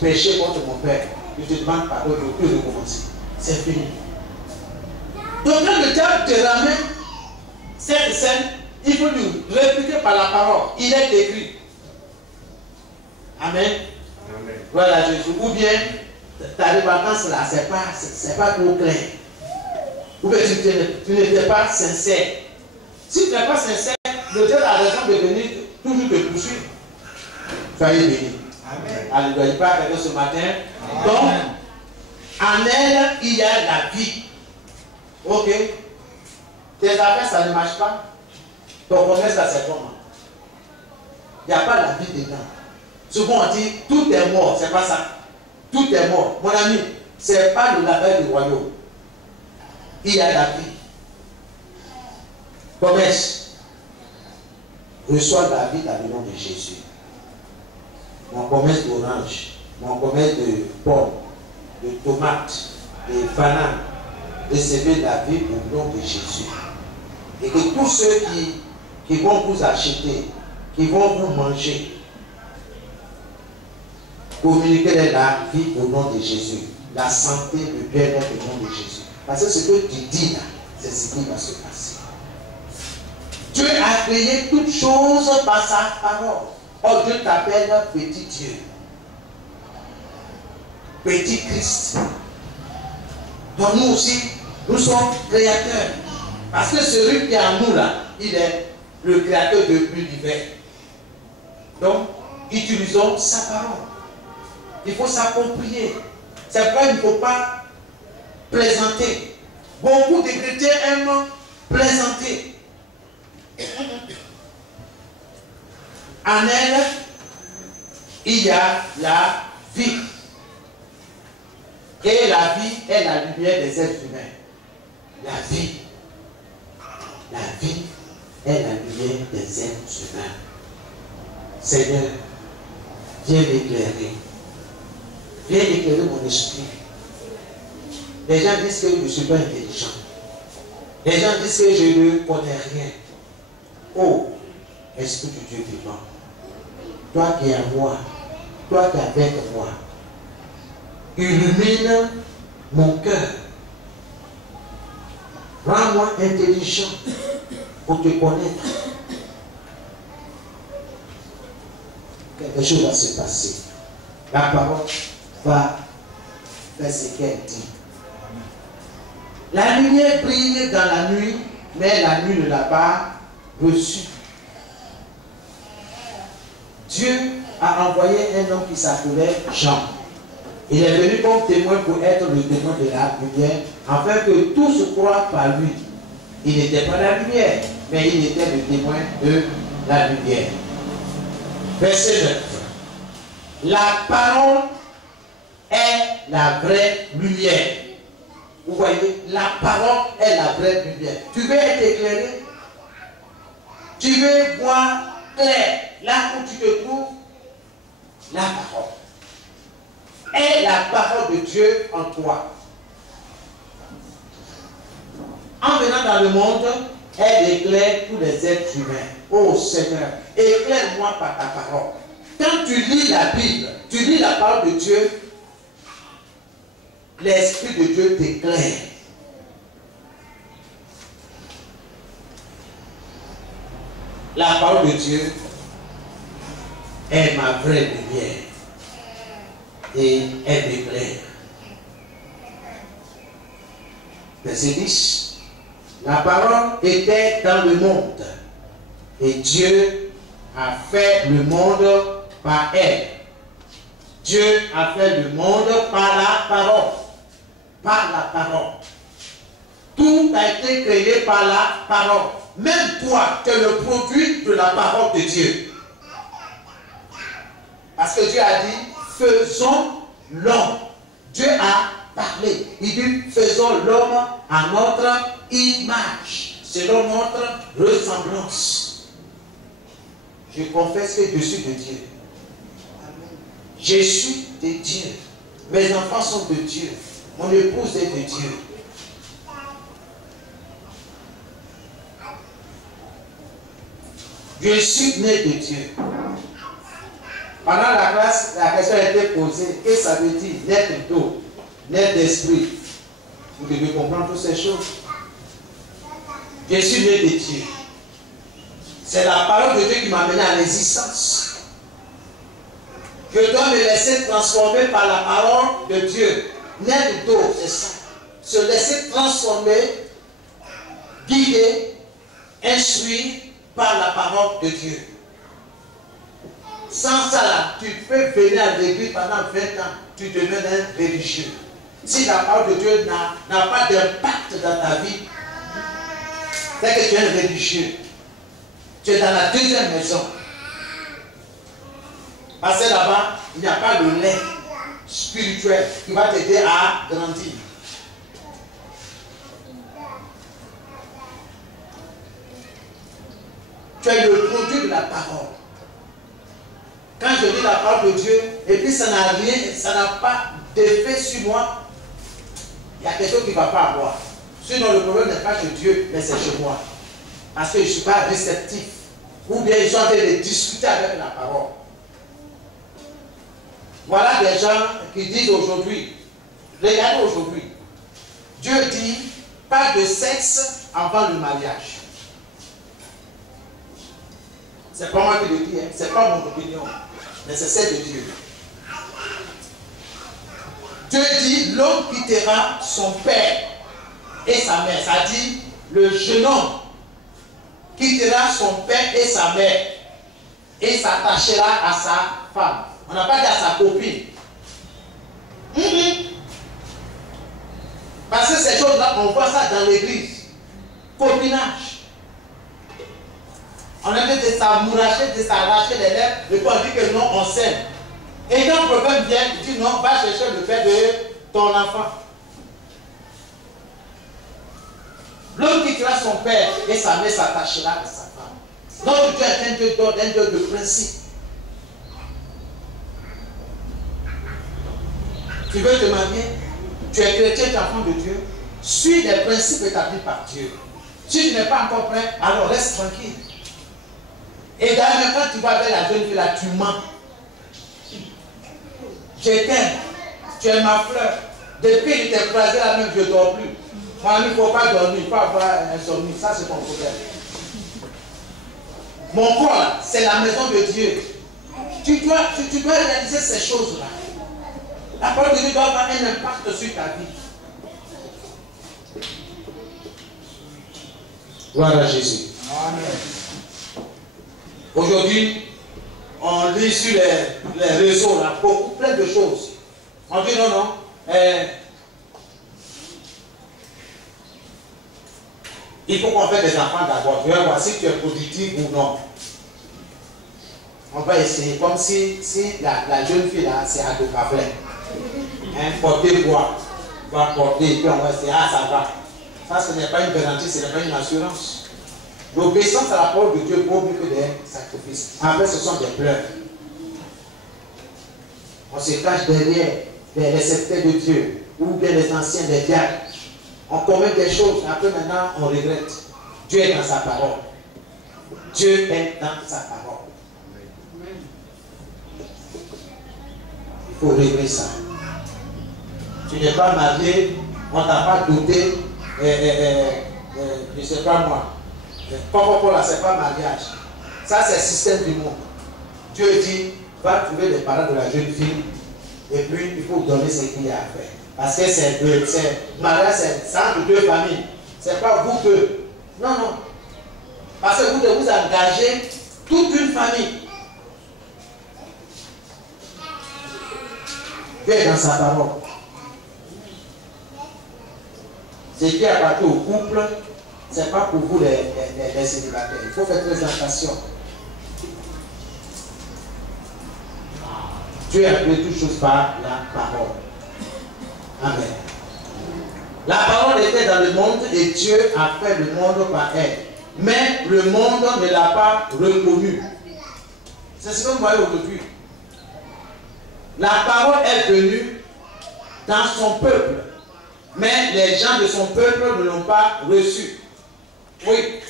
péché contre mon père. Je te demande pardon de plus recommencer. C'est fini. Donc quand le diable te ramène cette scène, il faut lui répliquer par la parole. Il est écrit. Amen. Amen. Voilà Jésus. Ou bien ta repentance là, c'est pas trop clair. Ou bien tu n'étais pas sincère. Si tu n'es pas sincère, le diable a raison de venir toujours te poursuivre. Soyez bénis. Amen. Alléluia. Il parle avec ce matin. Amen. Donc, en elle, il y a la vie. Ok. Tes affaires, ça ne marche pas. Ton commerce, ça c'est comment? Il n'y a pas la vie dedans. Souvent on dit, tout est mort. C'est pas ça. Tout est mort. Mon ami, ce n'est pas le label du royaume. Il y a la vie. Commerce. Reçois la vie dans le nom de Jésus. Mon commerce d'orange, mon commerce de pommes, de tomates, de bananes, recevez la vie au nom de Jésus. Et que tous ceux qui vont vous acheter, qui vont vous manger, communiquez la vie au nom de Jésus. La santé, le bien-être au nom de Jésus. Parce que ce que tu dis là, c'est ce qui va se passer. Dieu a créé toutes choses par sa parole. Oh, Dieu t'appelle petit Dieu. Petit Christ. Donc nous aussi, nous sommes créateurs. Parce que celui qui est en nous là, il est le créateur de l'univers. Donc, utilisons sa parole. Il faut s'approprier. C'est pourquoi il ne faut pas plaisanter. Beaucoup de chrétiens aiment plaisanter. En elle, il y a la vie. Et la vie est la lumière des êtres humains. La vie. La vie est la lumière des êtres humains. Seigneur, viens m'éclairer. Viens éclairer mon esprit. Les gens disent que je ne suis pas intelligent. Les gens disent que je ne connais rien. Oh, Esprit du Dieu vivant, toi qui es en moi, toi qui es avec moi, illumine mon cœur. Rends-moi intelligent pour te connaître. Quelque chose va se passer. La parole va faire ce qu'elle dit. La lumière brille dans la nuit, mais la nuit ne l'a pas reçue. Dieu a envoyé un homme qui s'appelait Jean. Il est venu comme témoin pour être le témoin de la lumière, afin que tous croient par lui. Il n'était pas la lumière, mais il était le témoin de la lumière. Verset 9. La parole est la vraie lumière. Vous voyez, la parole est la vraie lumière. Tu veux être éclairé? Tu veux voir clair là où tu te trouves? La parole est la parole de Dieu en toi. En venant dans le monde, elle éclaire tous les êtres humains. Oh Seigneur, éclaire-moi par ta parole. Quand tu lis la Bible, tu lis la parole de Dieu, l'Esprit de Dieu t'éclaire. La parole de Dieu est ma vraie lumière et elle m'éclaire. Verset 10. La parole était dans le monde et Dieu a fait le monde par elle. Dieu a fait le monde par la parole. Par la parole. Tout a été créé par la parole. Même toi, tu es le produit de la parole de Dieu. Parce que Dieu a dit, faisons l'homme. Dieu a parlé. Il dit, faisons l'homme à notre image, selon notre ressemblance. Je confesse que je suis de Dieu. Je suis de Dieu. Mes enfants sont de Dieu. Mon épouse est de Dieu. Je suis né de Dieu. Pendant la classe, la question a été posée. Qu'est-ce que ça veut dire? Naître d'eau, naître d'esprit. Vous devez comprendre toutes ces choses. Je suis né de Dieu. C'est la parole de Dieu qui m'a amené à l'existence. Je dois me laisser transformer par la parole de Dieu. Naître d'eau, c'est ça. Se laisser transformer, guider, instruire par la parole de Dieu. Sans ça, là, tu peux venir à l'église pendant 20 ans, tu deviens un religieux. Si la parole de Dieu n'a pas d'impact dans ta vie, c'est que tu es un religieux. Tu es dans la deuxième maison. Parce que là-bas, il n'y a pas le lait spirituel qui va t'aider à grandir. Tu es le produit de la parole. Quand je lis la parole de Dieu, et puis ça n'a rien, ça n'a pas d'effet sur moi, il y a quelque chose qui ne va pas avoir. Sinon, le problème n'est pas chez Dieu, mais c'est chez moi. Parce que je ne suis pas réceptif. Ou bien ils sont en train de discuter avec la parole. Voilà des gens qui disent aujourd'hui, regardez aujourd'hui, Dieu dit, pas de sexe avant le mariage. C'est pas moi qui le dis, hein. C'est pas mon opinion, mais c'est celle de Dieu. Dieu dit, l'homme quittera son père et sa mère. Ça dit, le jeune homme quittera son père et sa mère et s'attachera à sa femme. On n'a pas dit à sa copine. Parce que ces choses-là, on voit ça dans l'église. Copinage. On a dit de s'amouracher, de s'arracher les lèvres, et puis on dit que non, on s'aime. Et quand le problème vient, il dit non, va chercher le père de ton enfant. L'homme quittera son père et sa mère s'attachera à sa femme. Notre Dieu est un Dieu d'ordre, un Dieu de principe. Tu veux te marier? Tu es chrétien, tu es enfant de Dieu. Suis les principes établis par Dieu. Si tu n'es pas encore prêt, alors reste tranquille. Et d'ailleurs, quand tu vas vers la jeune fille là, tu mens. Je t'aime. Tu es ma fleur. Depuis qu'il t'est croisé la même, je ne dors plus. Moi, il ne faut pas dormir, il faut avoir un sommeil. Ça, c'est ton problème. Mon corps, c'est la maison de Dieu. Tu dois réaliser ces choses-là. La parole de Dieu doit avoir un impact sur ta vie. Gloire à Jésus. Amen. Aujourd'hui, on lit sur les réseaux, là, beaucoup, plein de choses. On dit non. Il faut qu'on fasse des enfants d'abord. Tu vas voir si tu es positif ou non. On va essayer, comme si la jeune fille là, c'est à deux cafés. Porter quoi? On va porter, puis on va essayer, ah ça va. Ça, ce n'est pas une garantie, ce n'est pas une assurance. L'obéissance à la parole de Dieu vaut mieux que des sacrifices. Après, ce sont des pleurs. On se cache derrière les récepteurs de Dieu, ou bien les anciens, des diacres. On commet des choses, après maintenant, on regrette. Dieu est dans sa parole. Dieu est dans sa parole. Il faut régler ça. Tu n'es pas marié, on ne t'a pas doté, je ne sais pas moi. Là, ce n'est pas mariage. Ça, c'est le système du monde. Dieu dit, va trouver les parents de la jeune fille, et puis il faut donner ce qu'il y a à faire. Parce que c'est mariage, c'est entre deux familles. Ce n'est pas vous deux. Non. Parce que vous devez vous engager toute une famille. Dieu est dans sa parole. Ce qui appartient au couple, ce n'est pas pour vous les célibataires. Il faut faire très attention. Dieu a créé toutes choses par la parole. Amen. La parole était dans le monde et Dieu a fait le monde par elle. Mais le monde ne l'a pas reconnue. C'est ce que vous voyez aujourd'hui. La parole est venue dans son peuple. Mais les gens de son peuple ne l'ont pas reçue. Oui,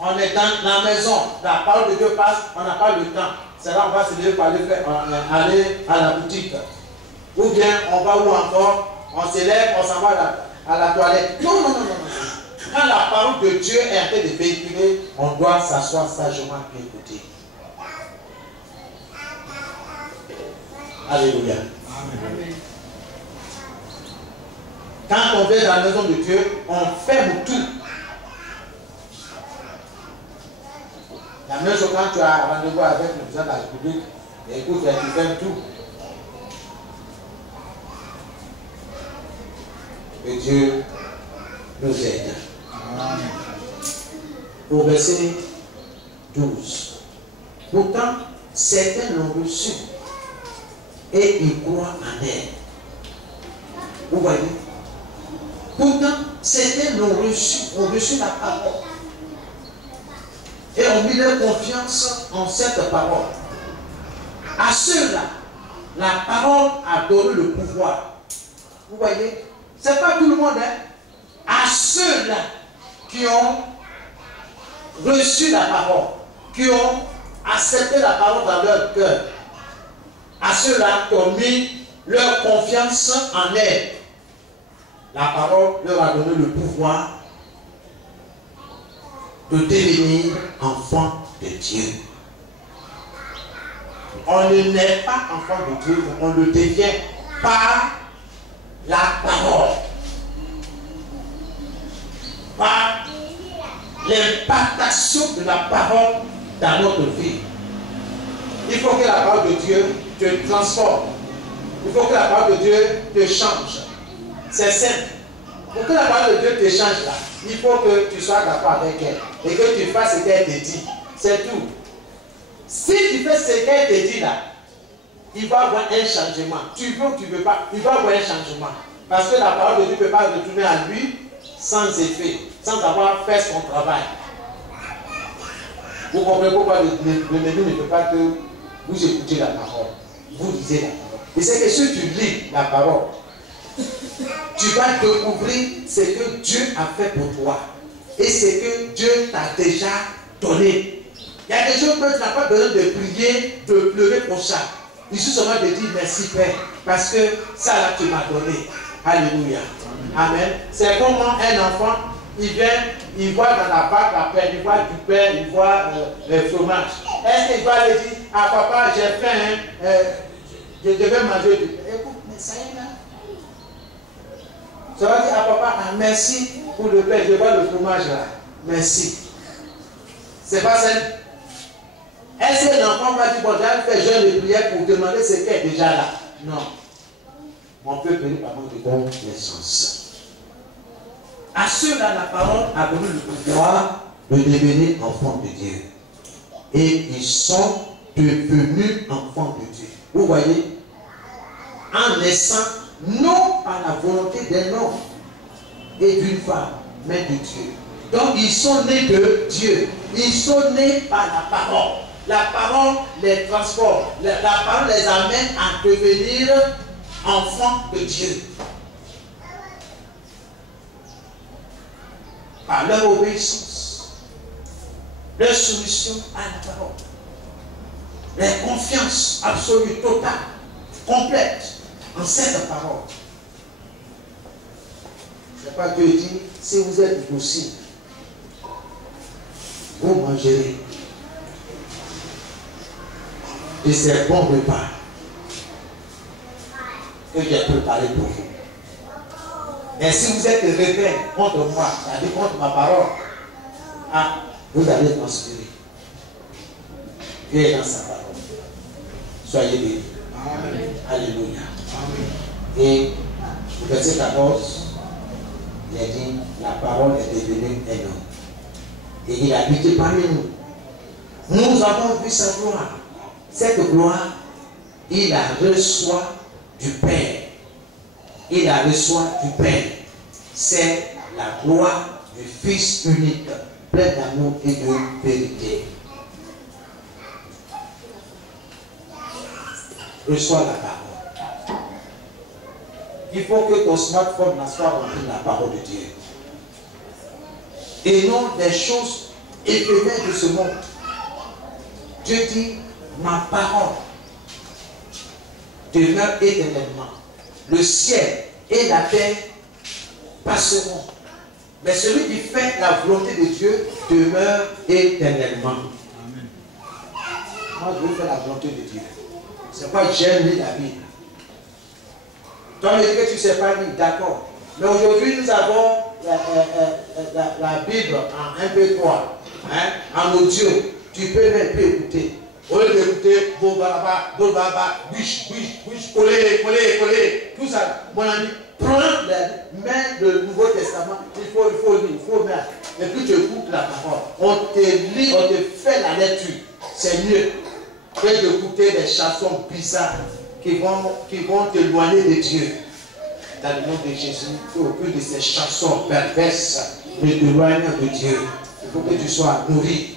on est dans la maison. La parole de Dieu passe, on n'a pas le temps. C'est là qu'on va se lever pour aller à la boutique. Ou bien on va où encore? On se lève, on s'en va à la toilette. Non. Quand la parole de Dieu est en train de véhiculer, on doit s'asseoir sagement et écouter. Alléluia. Amen. Quand on vient dans la maison de Dieu, on ferme tout. La même chose quand tu as rendez-vous avec le président de la République, écoute, tu fermes tout. Que Dieu nous aide. Amen. Au verset 12. Pourtant, certains l'ont reçu et ils croient en elle. Vous voyez? Pourtant, certains l'ont reçu, ont reçu la parole et ont mis leur confiance en cette parole. À ceux-là, la parole a donné le pouvoir. Vous voyez? Ce n'est pas tout le monde, hein? À ceux-là qui ont reçu la parole, qui ont accepté la parole dans leur cœur, à ceux-là qui ont mis leur confiance en elle, la parole leur a donné le pouvoir de devenir enfants de Dieu. On ne naît pas enfant de Dieu, on le devient par la parole, par l'impactation de la parole dans notre vie. Il faut que la parole de Dieu te transforme. Il faut que la parole de Dieu te change. C'est simple. Pour que la parole de Dieu te change là, il faut que tu sois d'accord avec elle et que tu fasses ce qu'elle te dit. C'est tout. Si tu fais ce qu'elle te dit là, il va y avoir un changement. Tu veux ou tu ne veux pas, il va y avoir un changement. Parce que la parole de Dieu ne peut pas retourner à lui sans effet, sans avoir fait son travail. Vous comprenez pourquoi l'ennemi ne peut pas que vous écoutiez la parole, vous lisez la parole. Et c'est que si tu lis la parole, tu vas découvrir ce que Dieu a fait pour toi et ce que Dieu t'a déjà donné. Il y a des choses que tu n'as pas besoin de prier, de pleurer pour ça. Il suffit seulement de dire merci Père, parce que ça là tu m'as donné. Alléluia. Amen. C'est comme un enfant, il vient, il voit dans la vache la paix, il voit du pain, il voit le fromage. Est-ce qu'il va aller dire, ah papa, j'ai faim, je devais manger du pain. Écoute, mais ça y est là. Ça va dire, ah papa, ah, merci pour le pain, je vois le fromage là. Merci. C'est pas ça. Est-ce que l'enfant va dire, bon, j'ai fait jeûne de prière pour demander ce qui est déjà là? Non. On peut venir par manque de connaissance. À ceux-là, la parole a donné le pouvoir de devenir enfants de Dieu. Et ils sont devenus enfants de Dieu. Vous voyez? En naissant, non par la volonté d'un homme et d'une femme, mais de Dieu. Donc, ils sont nés de Dieu. Ils sont nés par la parole. La parole les transforme. La parole les amène à devenir enfants de Dieu. Par leur obéissance, leur soumission à la parole, leur confiance absolue, totale, complète en cette parole. C'est pas Dieu dit, si vous êtes docile, vous mangerez de ces bons repas que j'ai préparés pour vous. Mais si vous êtes rebelle contre moi, c'est-à-dire contre ma parole, ah, vous allez transpirer. Dieu est dans sa parole. Soyez bénis. Amen. Alléluia. Amen. Et au verset 14, il a dit, la parole est devenue un homme. Et il a habité parmi nous. Nous avons vu sa gloire. Cette gloire, il la reçoit du Père. Il la reçoit du Père. C'est la gloire du Fils unique, plein d'amour et de vérité. Reçois la parole. Il faut que ton smartphone soit rempli de la parole de Dieu. Et non des choses éphémères de ce monde. Dieu dit, ma parole demeure éternellement. Le ciel et la terre passeront. Mais celui qui fait la volonté de Dieu demeure éternellement. Amen. Moi, je veux faire la volonté de Dieu. C'est pourquoi j'aime lire la Bible. Toi, tu dis que tu ne sais pas lire, d'accord. Mais aujourd'hui, nous avons la Bible en MP3, hein, en audio. Tu peux même plus écouter. Au lieu d'écouter, Bobaraba, biche, collé, tout ça. Mon ami, prends les mains du Nouveau Testament, il faut lire, il faut mettre. Et puis tu écoutes la parole. On te lit, on te fait la lecture. C'est mieux que d'écouter des chansons bizarres qui vont t'éloigner de Dieu. Dans le nom de Jésus, il faut aucune de ces chansons perverses ne t'éloigne de Dieu. Il faut que tu sois nourri,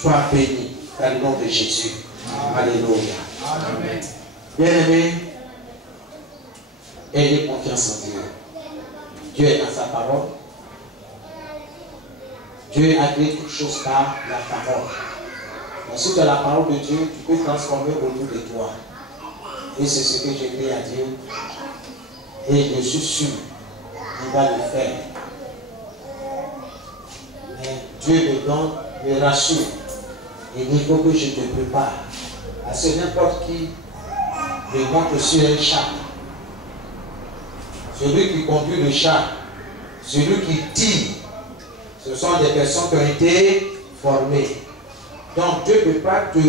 sois béni. Dans le nom de Jésus. Alléluia. Amen. Bien-aimés, ayez confiance en Dieu. Dieu est dans sa parole. Dieu a créé toutes choses par la parole. Ensuite, la parole de Dieu, tu peux transformer autour de toi. Et c'est ce que j'ai dit à Dieu. Et je suis sûr qu'il va le faire. Mais Dieu me donne, me rassure. Et il faut que je te prépare. Parce que n'importe qui me monte sur un char. Celui qui conduit le char, celui qui tire, ce sont des personnes qui ont été formées. Donc Dieu ne peut pas te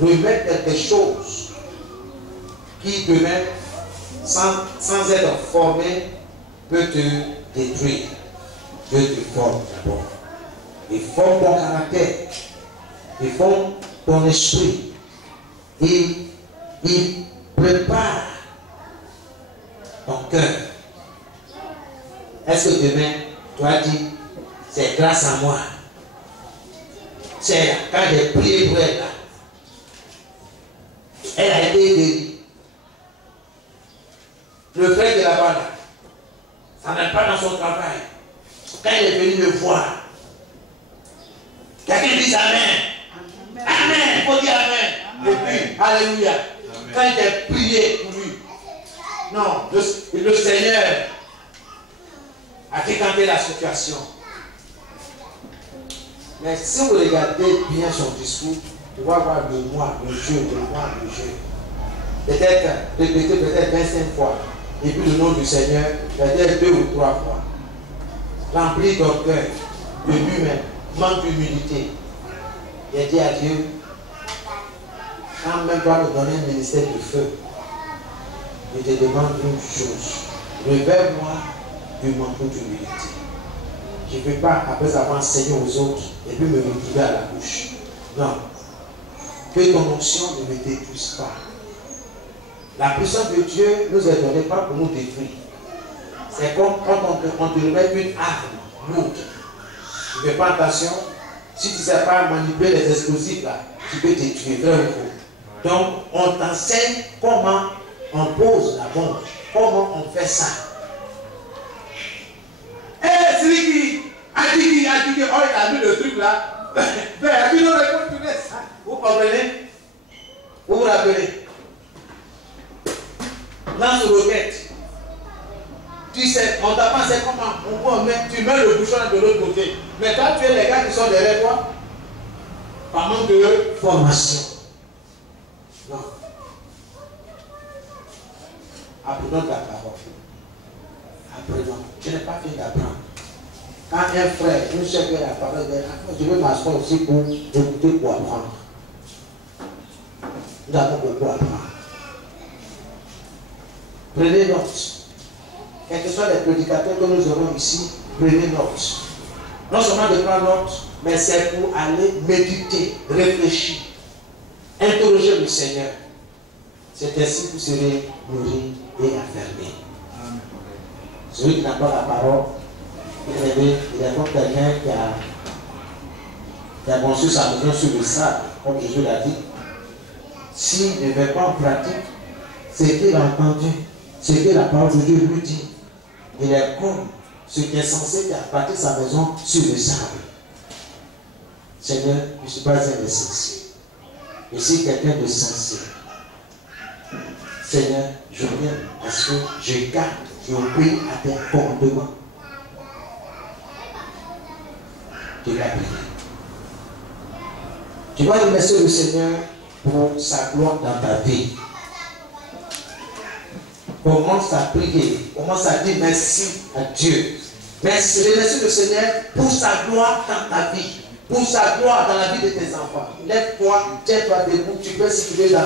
remettre quelque chose qui demain, sans être formé, peut te détruire. Dieu te forme d'abord. Il forme ton caractère. Il forme ton esprit. Il prépare ton cœur. Est-ce que demain, tu as dit, c'est grâce à moi? C'est quand j'ai prié pour elle là. Elle a été guérie. Le frère de là-bas là, ça n'aide pas dans son travail. Quand il est venu me voir, quelqu'un dit Amen. Amen. Il faut dire Amen. Et puis, Alléluia. Quand j'ai prié pour lui, non, le Seigneur a décanté la situation. Mais si vous regardez bien son discours, tu vas voir le moi, le jeu, le moi, le jeu. Peut-être répéter peut-être 25 fois. Et puis le nom du Seigneur, peut-être 2 ou 3 fois. Rempli d'orgueil, de lui-même, manque d'humilité. J'ai dit à Dieu, quand même toi me donner un ministère de feu, je te demande une chose. Révèle-moi du manque d'humilité. Je ne peux pas, après avoir enseigné aux autres, et puis me retrouver à la bouche. Non. Que ton onction ne me détruise pas. La puissance de Dieu nous est donnée pas pour nous détruire. C'est comme quand on te remet une arme lourde. Tu ne fais pas attention. Si tu ne sais pas manipuler les explosifs là, tu peux te tuer, vrai ou faux. Donc, on t'enseigne comment on pose la bombe, comment on fait ça. Eh, celui qui a dit, oh, il a mis le truc là. Mais il aurait continué ça. Vous comprenez? Vous vous rappelez? Lance-roquette. Tu sais, on t'a pensé comment tu mets le bouchon de l'autre côté. Mais toi, tu es les gars qui sont derrière toi. Par manque de formation. Non. Apprenons ta parole. Apprenons. Je n'ai pas fini d'apprendre. Quand un frère, une chef de la parole, je veux m'asseoir aussi pour écouter, pour apprendre. Nous avons beaucoup à apprendre. Prenez note. Quels que soient les prédicateurs que nous aurons ici, prenez note. Non seulement de prendre note, mais c'est pour aller méditer, réfléchir, interroger le Seigneur. C'est ainsi que vous serez nourris et affermis. Celui qui n'a pas la parole, il est comme quelqu'un qui a construit sa maison sur le sable, comme Jésus l'a dit. S'il ne met pas en pratique ce qu'il a entendu, ce que la parole de Dieu lui dit, il est comme ce qui est censé bâtir sa maison sur le sable. Seigneur, je ne suis pas un insensé. Je suis quelqu'un de sensé. Seigneur, je viens parce que je garde, je obéis à tes commandements. Tu vas prier. Tu vas remercier le Seigneur pour sa gloire dans ta vie. Commence à prier, commence à dire merci à Dieu. Merci, remercie le Seigneur pour sa gloire dans ta vie, pour sa gloire dans la vie de tes enfants. Lève-toi, tiens-toi debout, tu peux circuler dans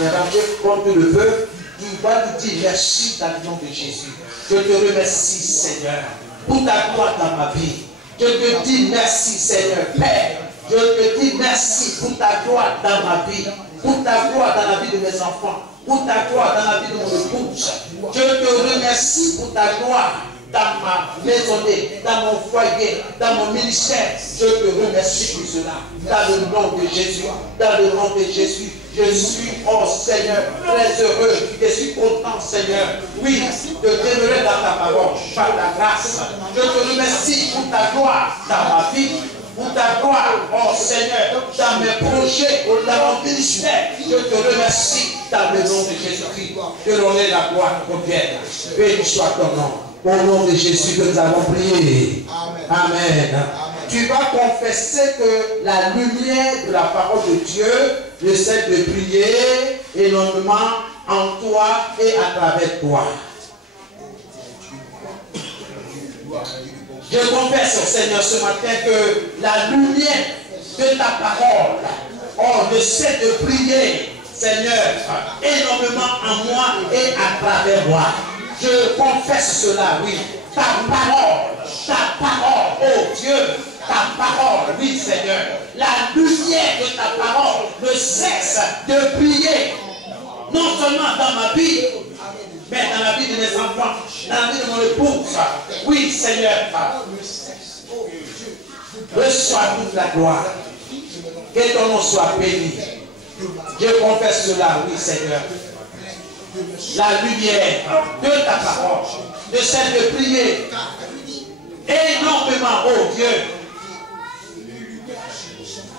les rangées comme tu le veux. Tu vas lui dire merci dans le nom de Jésus. Je te remercie, Seigneur, pour ta gloire dans ma vie. Je te dis merci, Seigneur, Père. Je te dis merci pour ta gloire dans ma vie, pour ta gloire dans la vie de mes enfants, pour ta gloire dans la vie de mon épouse. Je te remercie pour ta gloire dans ma maisonnée, dans mon foyer, dans mon ministère. Je te remercie pour cela. Dans le nom de Jésus, dans le nom de Jésus. Je suis, oh Seigneur, très heureux. Je suis content, Seigneur. Oui, de demeurer dans ta parole, par ta grâce. Je te remercie pour ta gloire dans ma vie. Pour ta gloire, oh Seigneur, dans mes projets, dans mon ministère, je te remercie dans le nom de Jésus-Christ. Que l'on ait la gloire provienne. Béni soit ton nom. Au nom de Jésus que nous avons prié. Amen. Amen. Tu vas confesser que la lumière de la parole de Dieu ne cesse de briller énormément en toi et à travers toi. Je confesse, Seigneur, ce matin que la lumière de ta parole Oh, ne cesse de prier, Seigneur, énormément en moi et à travers moi. Je confesse cela, oui. Ta parole, oh Dieu, ta parole, oui Seigneur. La lumière de ta parole ne cesse de briller, non seulement dans ma vie, mais dans la vie de mes enfants, dans la vie de mon épouse. Oui Seigneur, reçois toute la gloire. Que ton nom soit béni. Je confesse cela, oui Seigneur. La lumière de ta parole ne cesse de prier énormément, oh Dieu,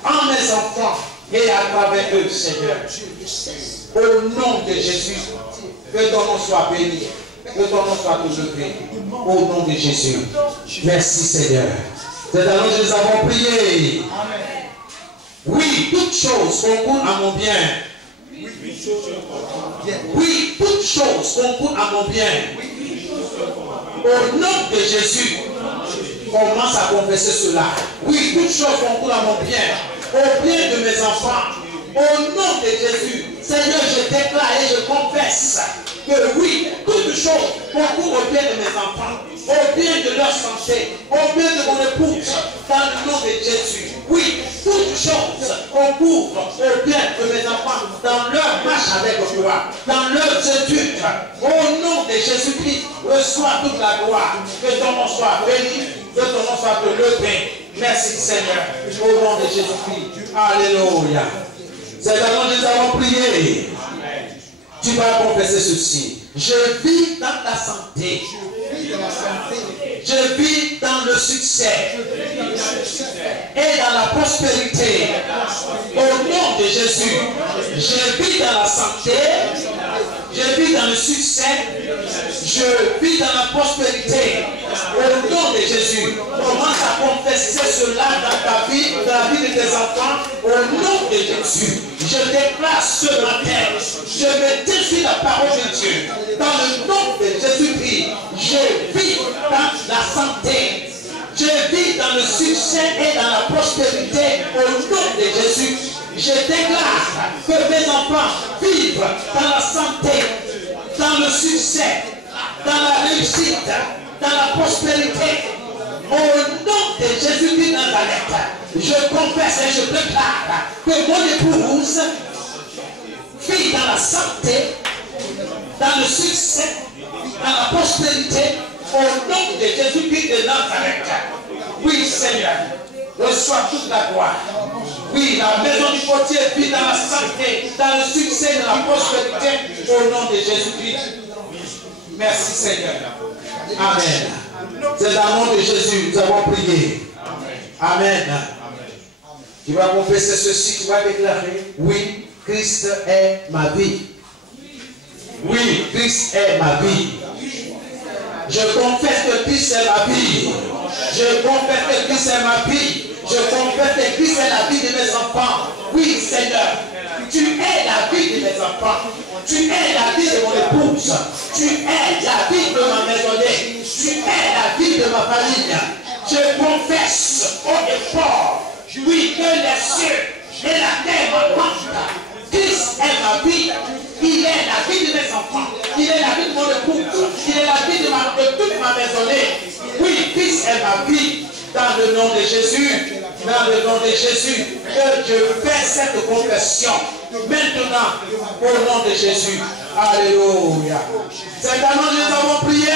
en mes enfants et à travers eux, Seigneur. Au nom de Jésus, que ton nom soit béni, que ton nom soit élevé. Au nom de Jésus. Merci Seigneur. C'est alors que nous avons prié. Oui, toutes choses concourent à mon bien. Oui, toutes choses concourent à mon bien. Au nom de Jésus, commence à confesser cela. Oui, toutes choses concourent à mon bien. Au bien de mes enfants. Au nom de Jésus, Seigneur, je déclare et je confesse que oui, toutes choses concourent au bien de mes enfants, au bien de leur santé, au bien de mon épouse, dans le nom de Jésus. Oui, toutes choses concourent au bien de mes enfants, dans leur marche avec toi, dans leurs études. Au nom de Jésus-Christ, reçois toute la gloire. Que ton nom soit béni, que ton nom soit élevé. Merci Seigneur, au nom de Jésus-Christ. Alléluia. C'est alors que nous avons prié. Tu vas confesser ceci. Je vis dans ta santé. Je vis dans le succès et dans la prospérité. Au nom de Jésus, je vis dans la santé, je vis dans le succès, je vis dans la prospérité. Au nom de Jésus, commence à confesser cela dans ta vie, dans la vie de tes enfants. Au nom de Jésus, je déclare ce matin, je me défie la parole de Dieu. Dans le nom de Jésus-Christ, je vis dans la santé, je vis dans le succès et dans la prospérité. Au nom de Jésus, je déclare que mes enfants vivent dans la santé, dans le succès, dans la réussite, dans la prospérité. Au nom de Jésus-Christ Nazareth, je confesse et je déclare que mon épouse vit dans la santé, dans le succès, dans la prospérité. Au nom de Jésus-Christ de Nazareth. Oui, Seigneur, reçois toute la gloire. Oui, la maison du potier vit dans la santé, dans le succès, dans la prospérité. Au nom de Jésus-Christ. Merci, Seigneur. Amen. C'est dans le nom de Jésus que nous avons prié. Amen. Tu vas confesser ceci, tu vas déclarer: oui, Christ est ma vie. Oui, Christ est ma vie. Je confesse que Christ est ma vie. Je confesse que Christ est ma vie. Je confesse que Christ est la vie de mes enfants. Oui, Seigneur, tu es la vie de mes enfants. Tu es la vie de mon épouse. Tu es la vie de ma maisonnée. Tu es la vie de ma famille. Je confesse haut et fort, oui, que les cieux et la terre m'attendent. Christ est ma vie. Il est la vie de mes enfants. Il est la vie de mon épouse. Il est la vie de toute ma maisonnée. Oui, Christ est ma vie. Dans le nom de Jésus. Dans le nom de Jésus. Que je fais cette confession. Maintenant, au nom de Jésus. Alléluia. C'est maintenant que nous avons prié.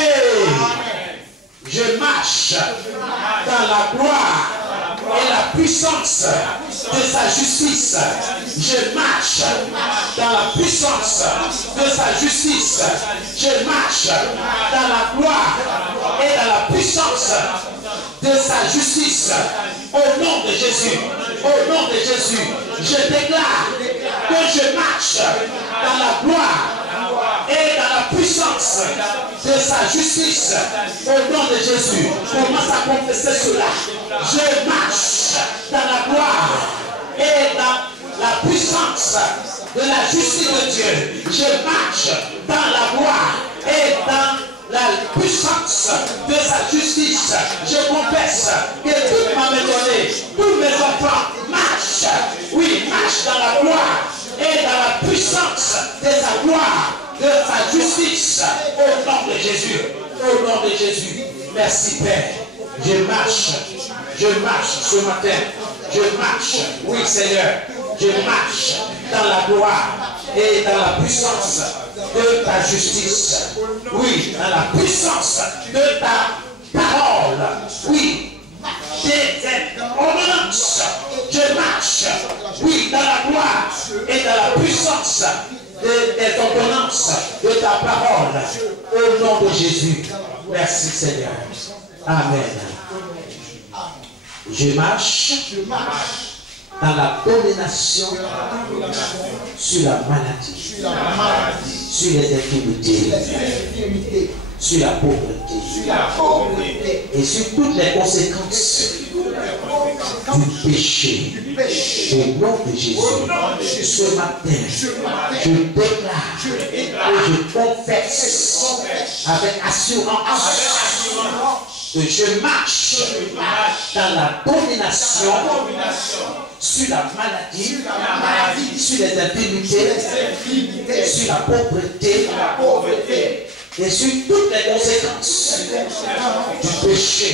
Je marche dans la gloire et la puissance de sa justice. Je marche dans la puissance de sa justice. Je marche dans la gloire et dans la puissance de sa justice. Au nom de Jésus. Au nom de Jésus. Je déclare que je marche dans la gloire et dans la puissance de sa justice. Au nom de Jésus, commence à confesser cela. Je marche dans la gloire et dans la puissance de la justice de Dieu. Je marche dans la gloire et dans la puissance de sa justice. Je confesse que toute ma maisonnée, tous mes enfants marchent. Oui, marchent dans la puissance de sa gloire, de sa justice, au nom de Jésus. Au nom de Jésus. Merci Père. Je marche ce matin. Je marche, oui Seigneur, je marche dans la gloire et dans la puissance de ta justice. Oui, dans la puissance de ta parole. Oui, des ordonnances. Je marche, oui, dans la gloire et dans la puissance des ordonnances de ta parole. Au nom de Jésus. Merci Seigneur. Amen. Je marche dans la domination sur la maladie, sur les infirmités, sur la pauvreté et sur toutes les conséquences du péché. Au nom de Jésus, ce matin, je déclare et je confesse avec assurance que je marche dans la domination sur la maladie, sur les infirmités, sur la pauvreté et sur toutes les conséquences du péché.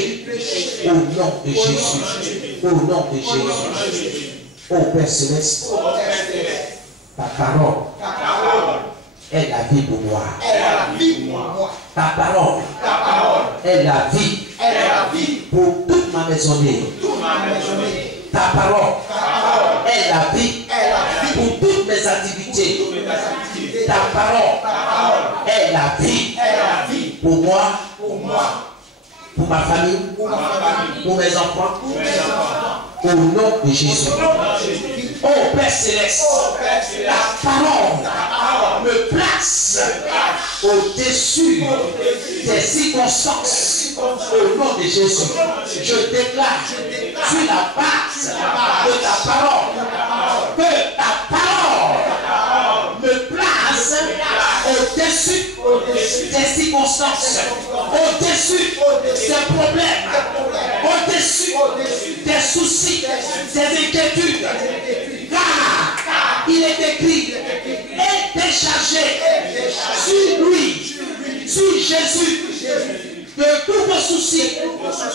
Au nom de Jésus. Au nom de Jésus. Ô Père Céleste, ta parole est la vie pour moi. Ta parole est la vie pour toute ma maisonnée. Ta parole est la vie pour toutes mes activités. Ta parole est la vie pour moi, pour ma famille, pour mes enfants. Au nom de Jésus. Ô Père Céleste, la parole me place au-dessus des circonstances. Au nom de Jésus, je déclare sur la base de ta parole que ta parole me place au-dessus des circonstances, au-dessus des problèmes, au-dessus des soucis, des inquiétudes. Car il est écrit et déchargé sur lui, sur Jésus, de tous vos soucis,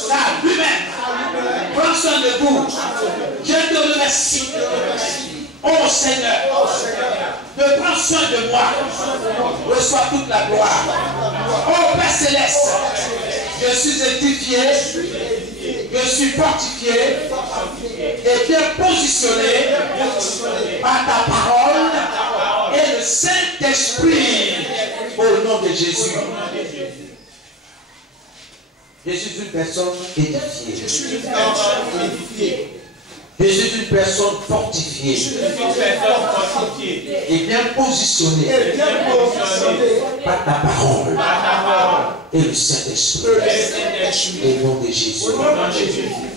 car lui-même prend soin de vous. Je te remercie, ô Seigneur, de prendre soin de moi. Reçois toute la gloire. Ô Père Céleste, je suis édifié, je suis fortifié et bien positionné par ta parole et le Saint-Esprit. Au nom de Jésus. Je suis une personne édifiée. Je suis une personne fortifiée et bien positionnée par ta parole et le Saint-Esprit. Au nom de Jésus.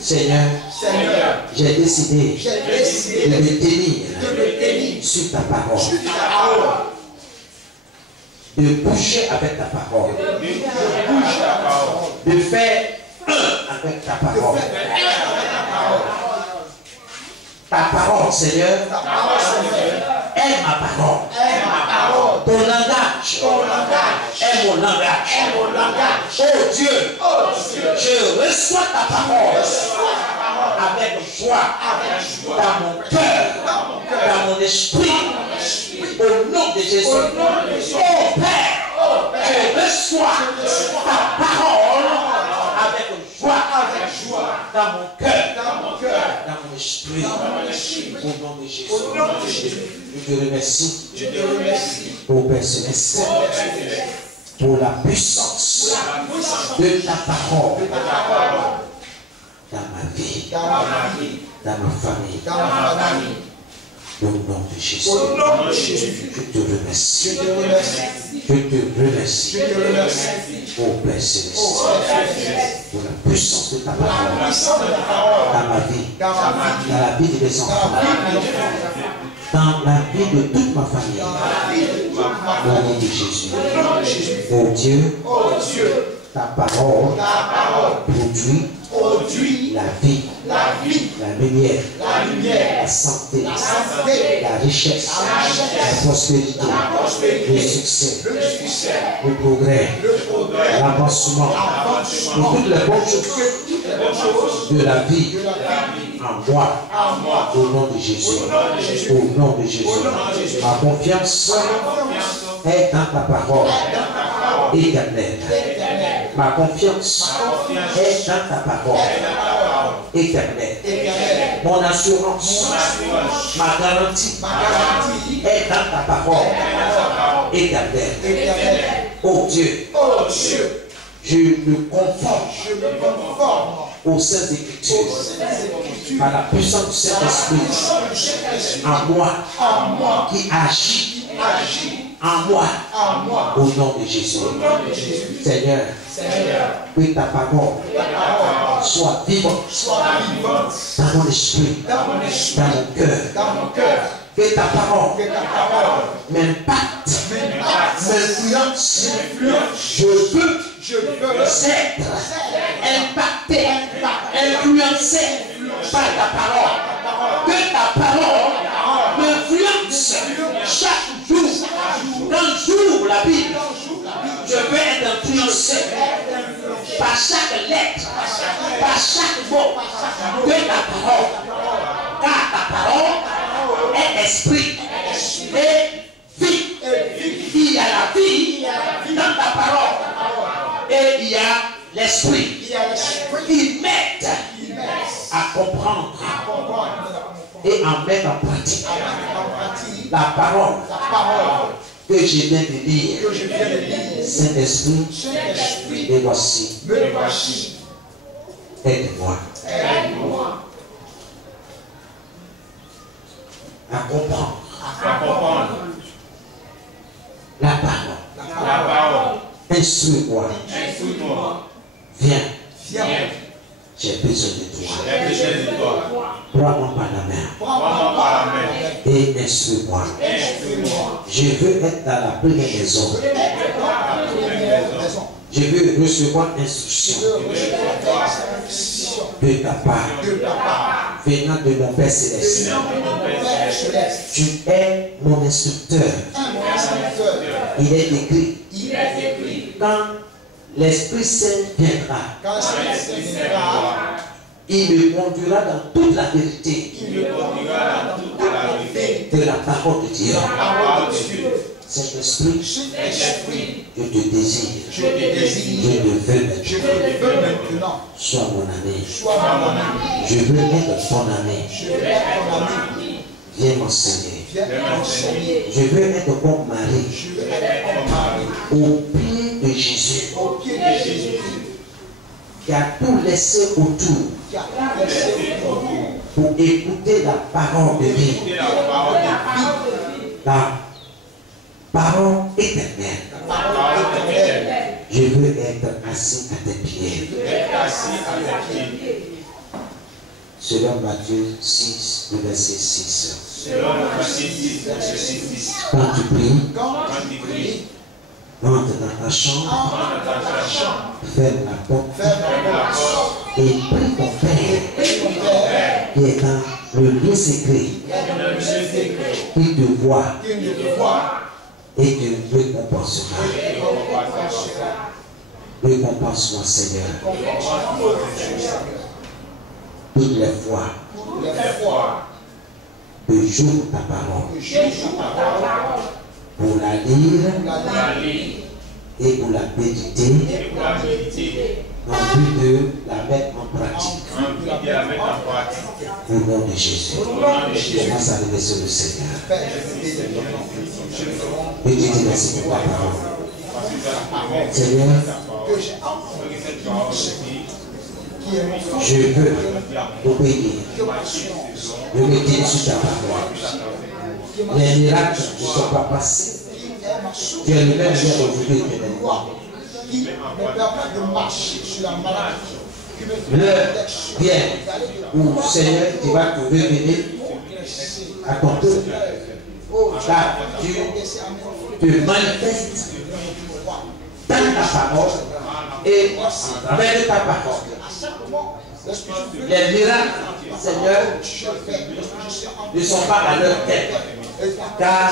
Seigneur, j'ai décidé de me tenir sur ta parole, de bouger avec ta parole, de faire un avec ta parole. Ta parole, Seigneur, est ma parole. Ton langage est mon langage. Oh Dieu, je reçois ta parole avec joie dans mon cœur, dans mon esprit. Au nom de Jésus. Oh Père, je reçois ta parole avec joie dans mon cœur, dans mon esprit. Au nom de Jésus. Je te remercie, ô Père Céleste, pour la puissance de ta parole dans ma vie, dans ma famille. Au nom de Jésus. Je te remercie. Je te remercie. Ô Père Céleste, pour la puissance de ta parole dans ma vie, dans la vie de mes enfants, dans la vie de toute ma famille. Au nom de Jésus. Ô Dieu, ta parole produit la vie la lumière, la santé, la richesse, la prospérité, le succès, le progrès, l'avancement et toutes les bonnes choses de la vie en moi, au nom de Jésus. Au nom de Jésus. Ma confiance est dans ta parole éternelle. Ma confiance est dans ta parole éternelle. Mon assurance, ma garantie est dans ta parole éternelle. Oh Dieu, je me conforme aux Saintes Écritures par la puissance du Saint-Esprit en moi qui agit en moi au nom de Jésus. Seigneur, que ta parole soit vivante dans mon esprit, dans mon cœur. Que ta parole m'impacte, m'influence. Je veux être impacté, influencé par ta parole. Que ta parole m'influence chaque jour. Quand j'ouvre la Bible, je veux être influencé par chaque lettre, par chaque mot de ta parole. Car ta parole est esprit et vie. Il y a la vie dans ta parole et il y a l'esprit. Il m'aide à comprendre et à mettre en pratique la parole que je viens de lire. Saint-Esprit, me voici. Aide-moi à comprendre la parole. Instruis-moi. Viens. J'ai besoin de toi. Prends-moi par la main. Et instruis-moi. Je veux être dans la première maison. Je veux recevoir instruction de ta part, venant de mon Père Céleste. Tu es mon instructeur. Il est écrit, quand l'Esprit Saint viendra, il me conduira dans toute la vérité de la parole de Dieu. Saint-Esprit, je te désire. Je te veux maintenant. Sois mon ami. Je veux être ton ami. Viens m'enseigner. Je veux être comme Marie. Au pied de Jésus. Qui a tout laissé autour pour écouter la parole de Dieu. La parole éternelle. Je veux être assis à tes pieds. Selon Matthieu 6, le verset 6. Quand tu pries, entre dans ta chambre, ferme la porte et prie ton Père qui est dans le lieu secret, qui te voit et te récompensera. Récompense-moi, Seigneur, toutes les fois que j'ouvre ta parole pour la lire et pour la méditer en vue de la mettre en pratique. Au nom de Jésus. Commence à lever sur le Seigneur. Et tu dis merci pour ta parole. Seigneur, je veux obéir. Je médite sur ta parole. Les miracles ne sont pas passés. Tu es le même Dieu aujourd'hui que les l'heure vient où, Seigneur, tu vas te revenir à ton peuple. Car tu te manifestes dans ta parole et à travers ta parole. Les miracles, Seigneur, ne sont pas à leur tête. Car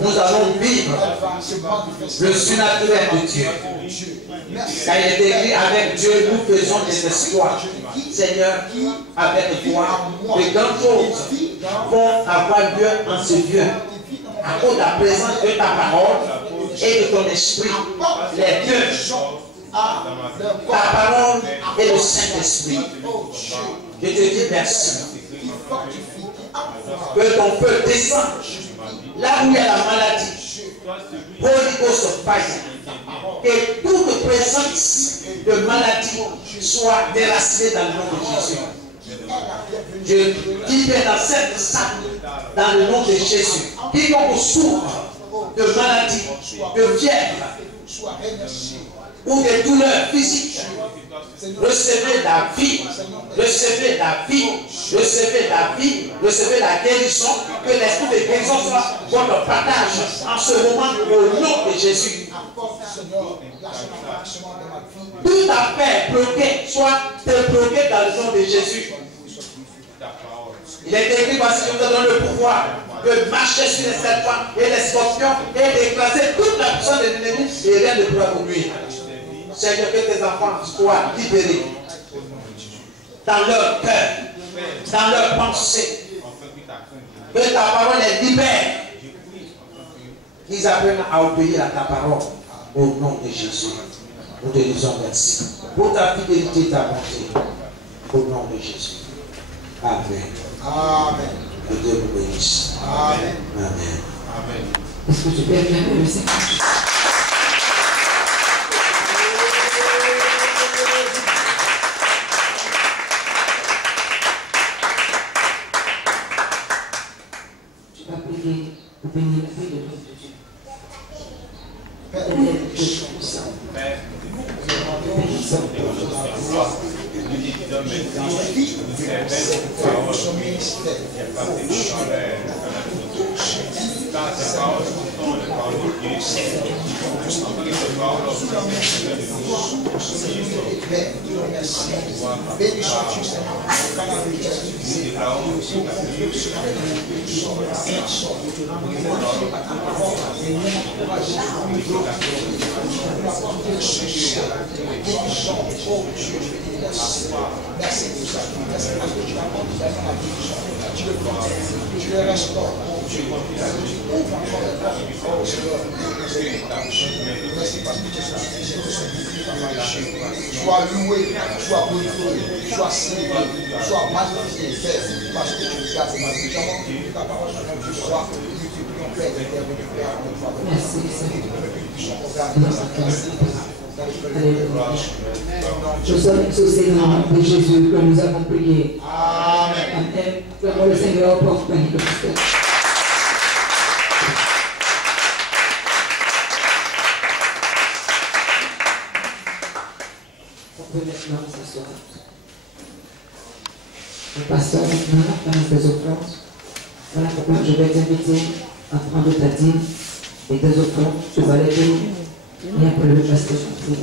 nous allons vivre le surnaturel de Dieu. Car il est écrit, avec Dieu, nous faisons des exploits. Seigneur, avec toi, de grandes choses vont avoir lieu en ce lieu. À cause de la présence de ta parole et de ton esprit, les deux, ta parole et le Saint-Esprit. Je te dis merci. Que ton feu descende là où il y a la maladie. Holy Ghost of fire. Que toute présence de maladie soit déracinée dans le nom de Jésus. Je libère dans cette salle, dans le nom de Jésus, quiconque souffre de maladie, de fièvre ou de douleurs physiques, recevez la vie, recevez la vie, recevez la vie, recevez la guérison, que l'esprit de guérison soit votre partage en ce moment au nom de Jésus. Toute affaire bloquée soit débloquée dans le nom de Jésus. Il est écrit, voici, je vous donne le pouvoir de marcher sur les serpents et les scorpions et d'écraser toute la puissance de l'ennemi et rien ne pourra vous nuire. Seigneur, que tes enfants soient libérés dans leur cœur, dans leur pensée. Que ta parole les libère. Qu'ils apprennent à obéir à ta parole au nom de Jésus. Nous te disons merci pour ta fidélité et ta bonté au nom de Jésus. Amen. Amen. Que Dieu vous bénisse. Amen. Amen. Amen. Est-ce que tu peux acclamer le Seigneur? Tu vas prier pour bénir la vie de l'homme de Dieu. Peut-être que je suis puissant. Merci pour ça. Merci parce que tu apportes la guérison. Tu le protèges, tu le restaures. Tu ouvres encore les portes. Oh Seigneur, merci parce que tu es suffisant. Sois loué, sois glorifié, sois célébré, sois magnifié, parce que tu gardes ma vie. J'aimerais que ta parole soit multipliée en paix et de Merci Seigneur. Nous sommes exaucés dans le nom de Jésus que nous avons prié. Amen. Amen. Que le Seigneur porte béni le pasteur. On peut maintenant s'asseoir. Le pasteur maintenant la place des offrandes. Voilà pourquoi je vais t'inviter à prendre ta dîme et tes offrandes. Tu vas les donner. Et après le pasteur prie.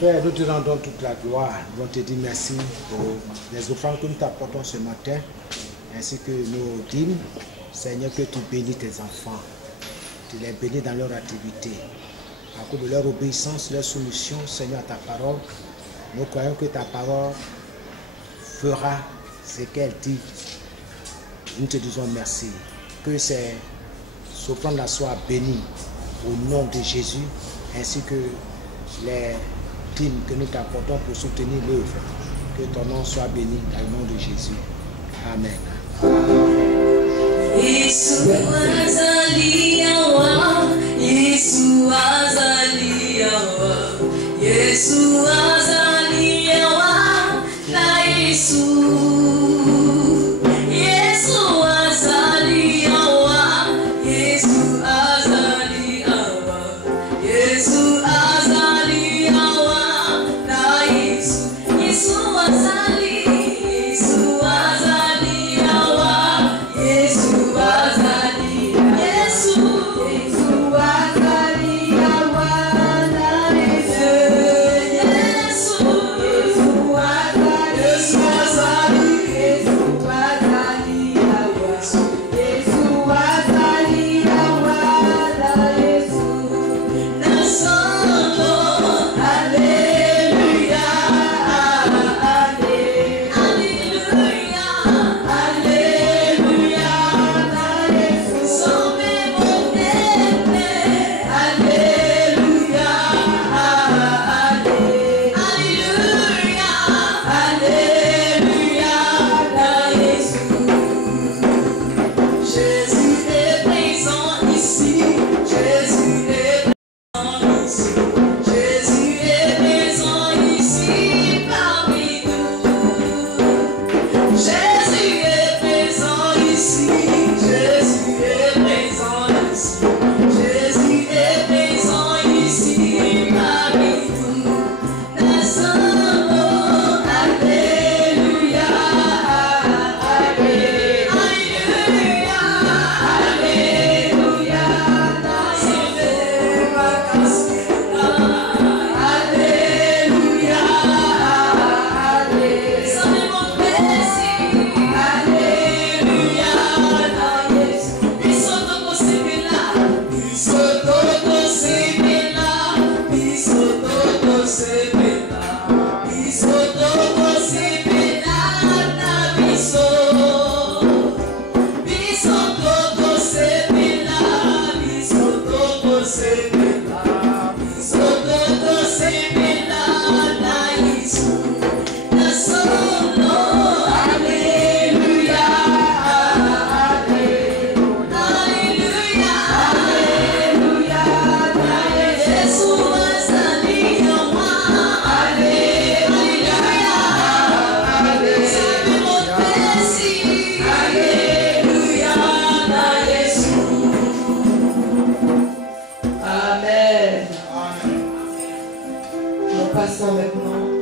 Père, nous te rendons toute la gloire. Nous te dire merci pour les offrandes que nous t'apportons ce matin, ainsi que nos dîmes. Seigneur, que tu bénis tes enfants. Tu les bénis dans leur activité. À cause de leur obéissance, leur soumission, Seigneur, à ta parole, nous croyons que ta parole fera ce qu'elle dit. Nous te disons merci. Que ces offrandes-là soient bénies au nom de Jésus, ainsi que les dîmes que nous t'apportons pour soutenir l'œuvre. Que ton nom soit béni dans le nom de Jésus. Amen. Yesu azaliwa, Yesu azaliwa, Yesu azaliwa, na Yesu. Yesu azaliwa, Yesu azaliwa, Yesu azaliwa, na Yesu. Yesu azali, Yesu azaliwa, Yesu azali, Yesu, Yesu azaliwa, na Yesu. Yesu, Yesu azali, Yesu azali, Yesu azaliwa, Yesu azaliwa, na Yesu. Na solo, Alleluia, Alleluia, Alleluia, na Yesu. Some moderne, Alleluia, Alleluia, Alleluia, na Yesu. Jésus est présent ici, Jésus est présent ici, Jésus est présent ici parmi nous. Jésus est présent ici, Jésus est présent ici, Jésus est présent ici parmi nous. Nassano, Alléluia, Alléluia, Alléluia, Alléluia, Nous passons maintenant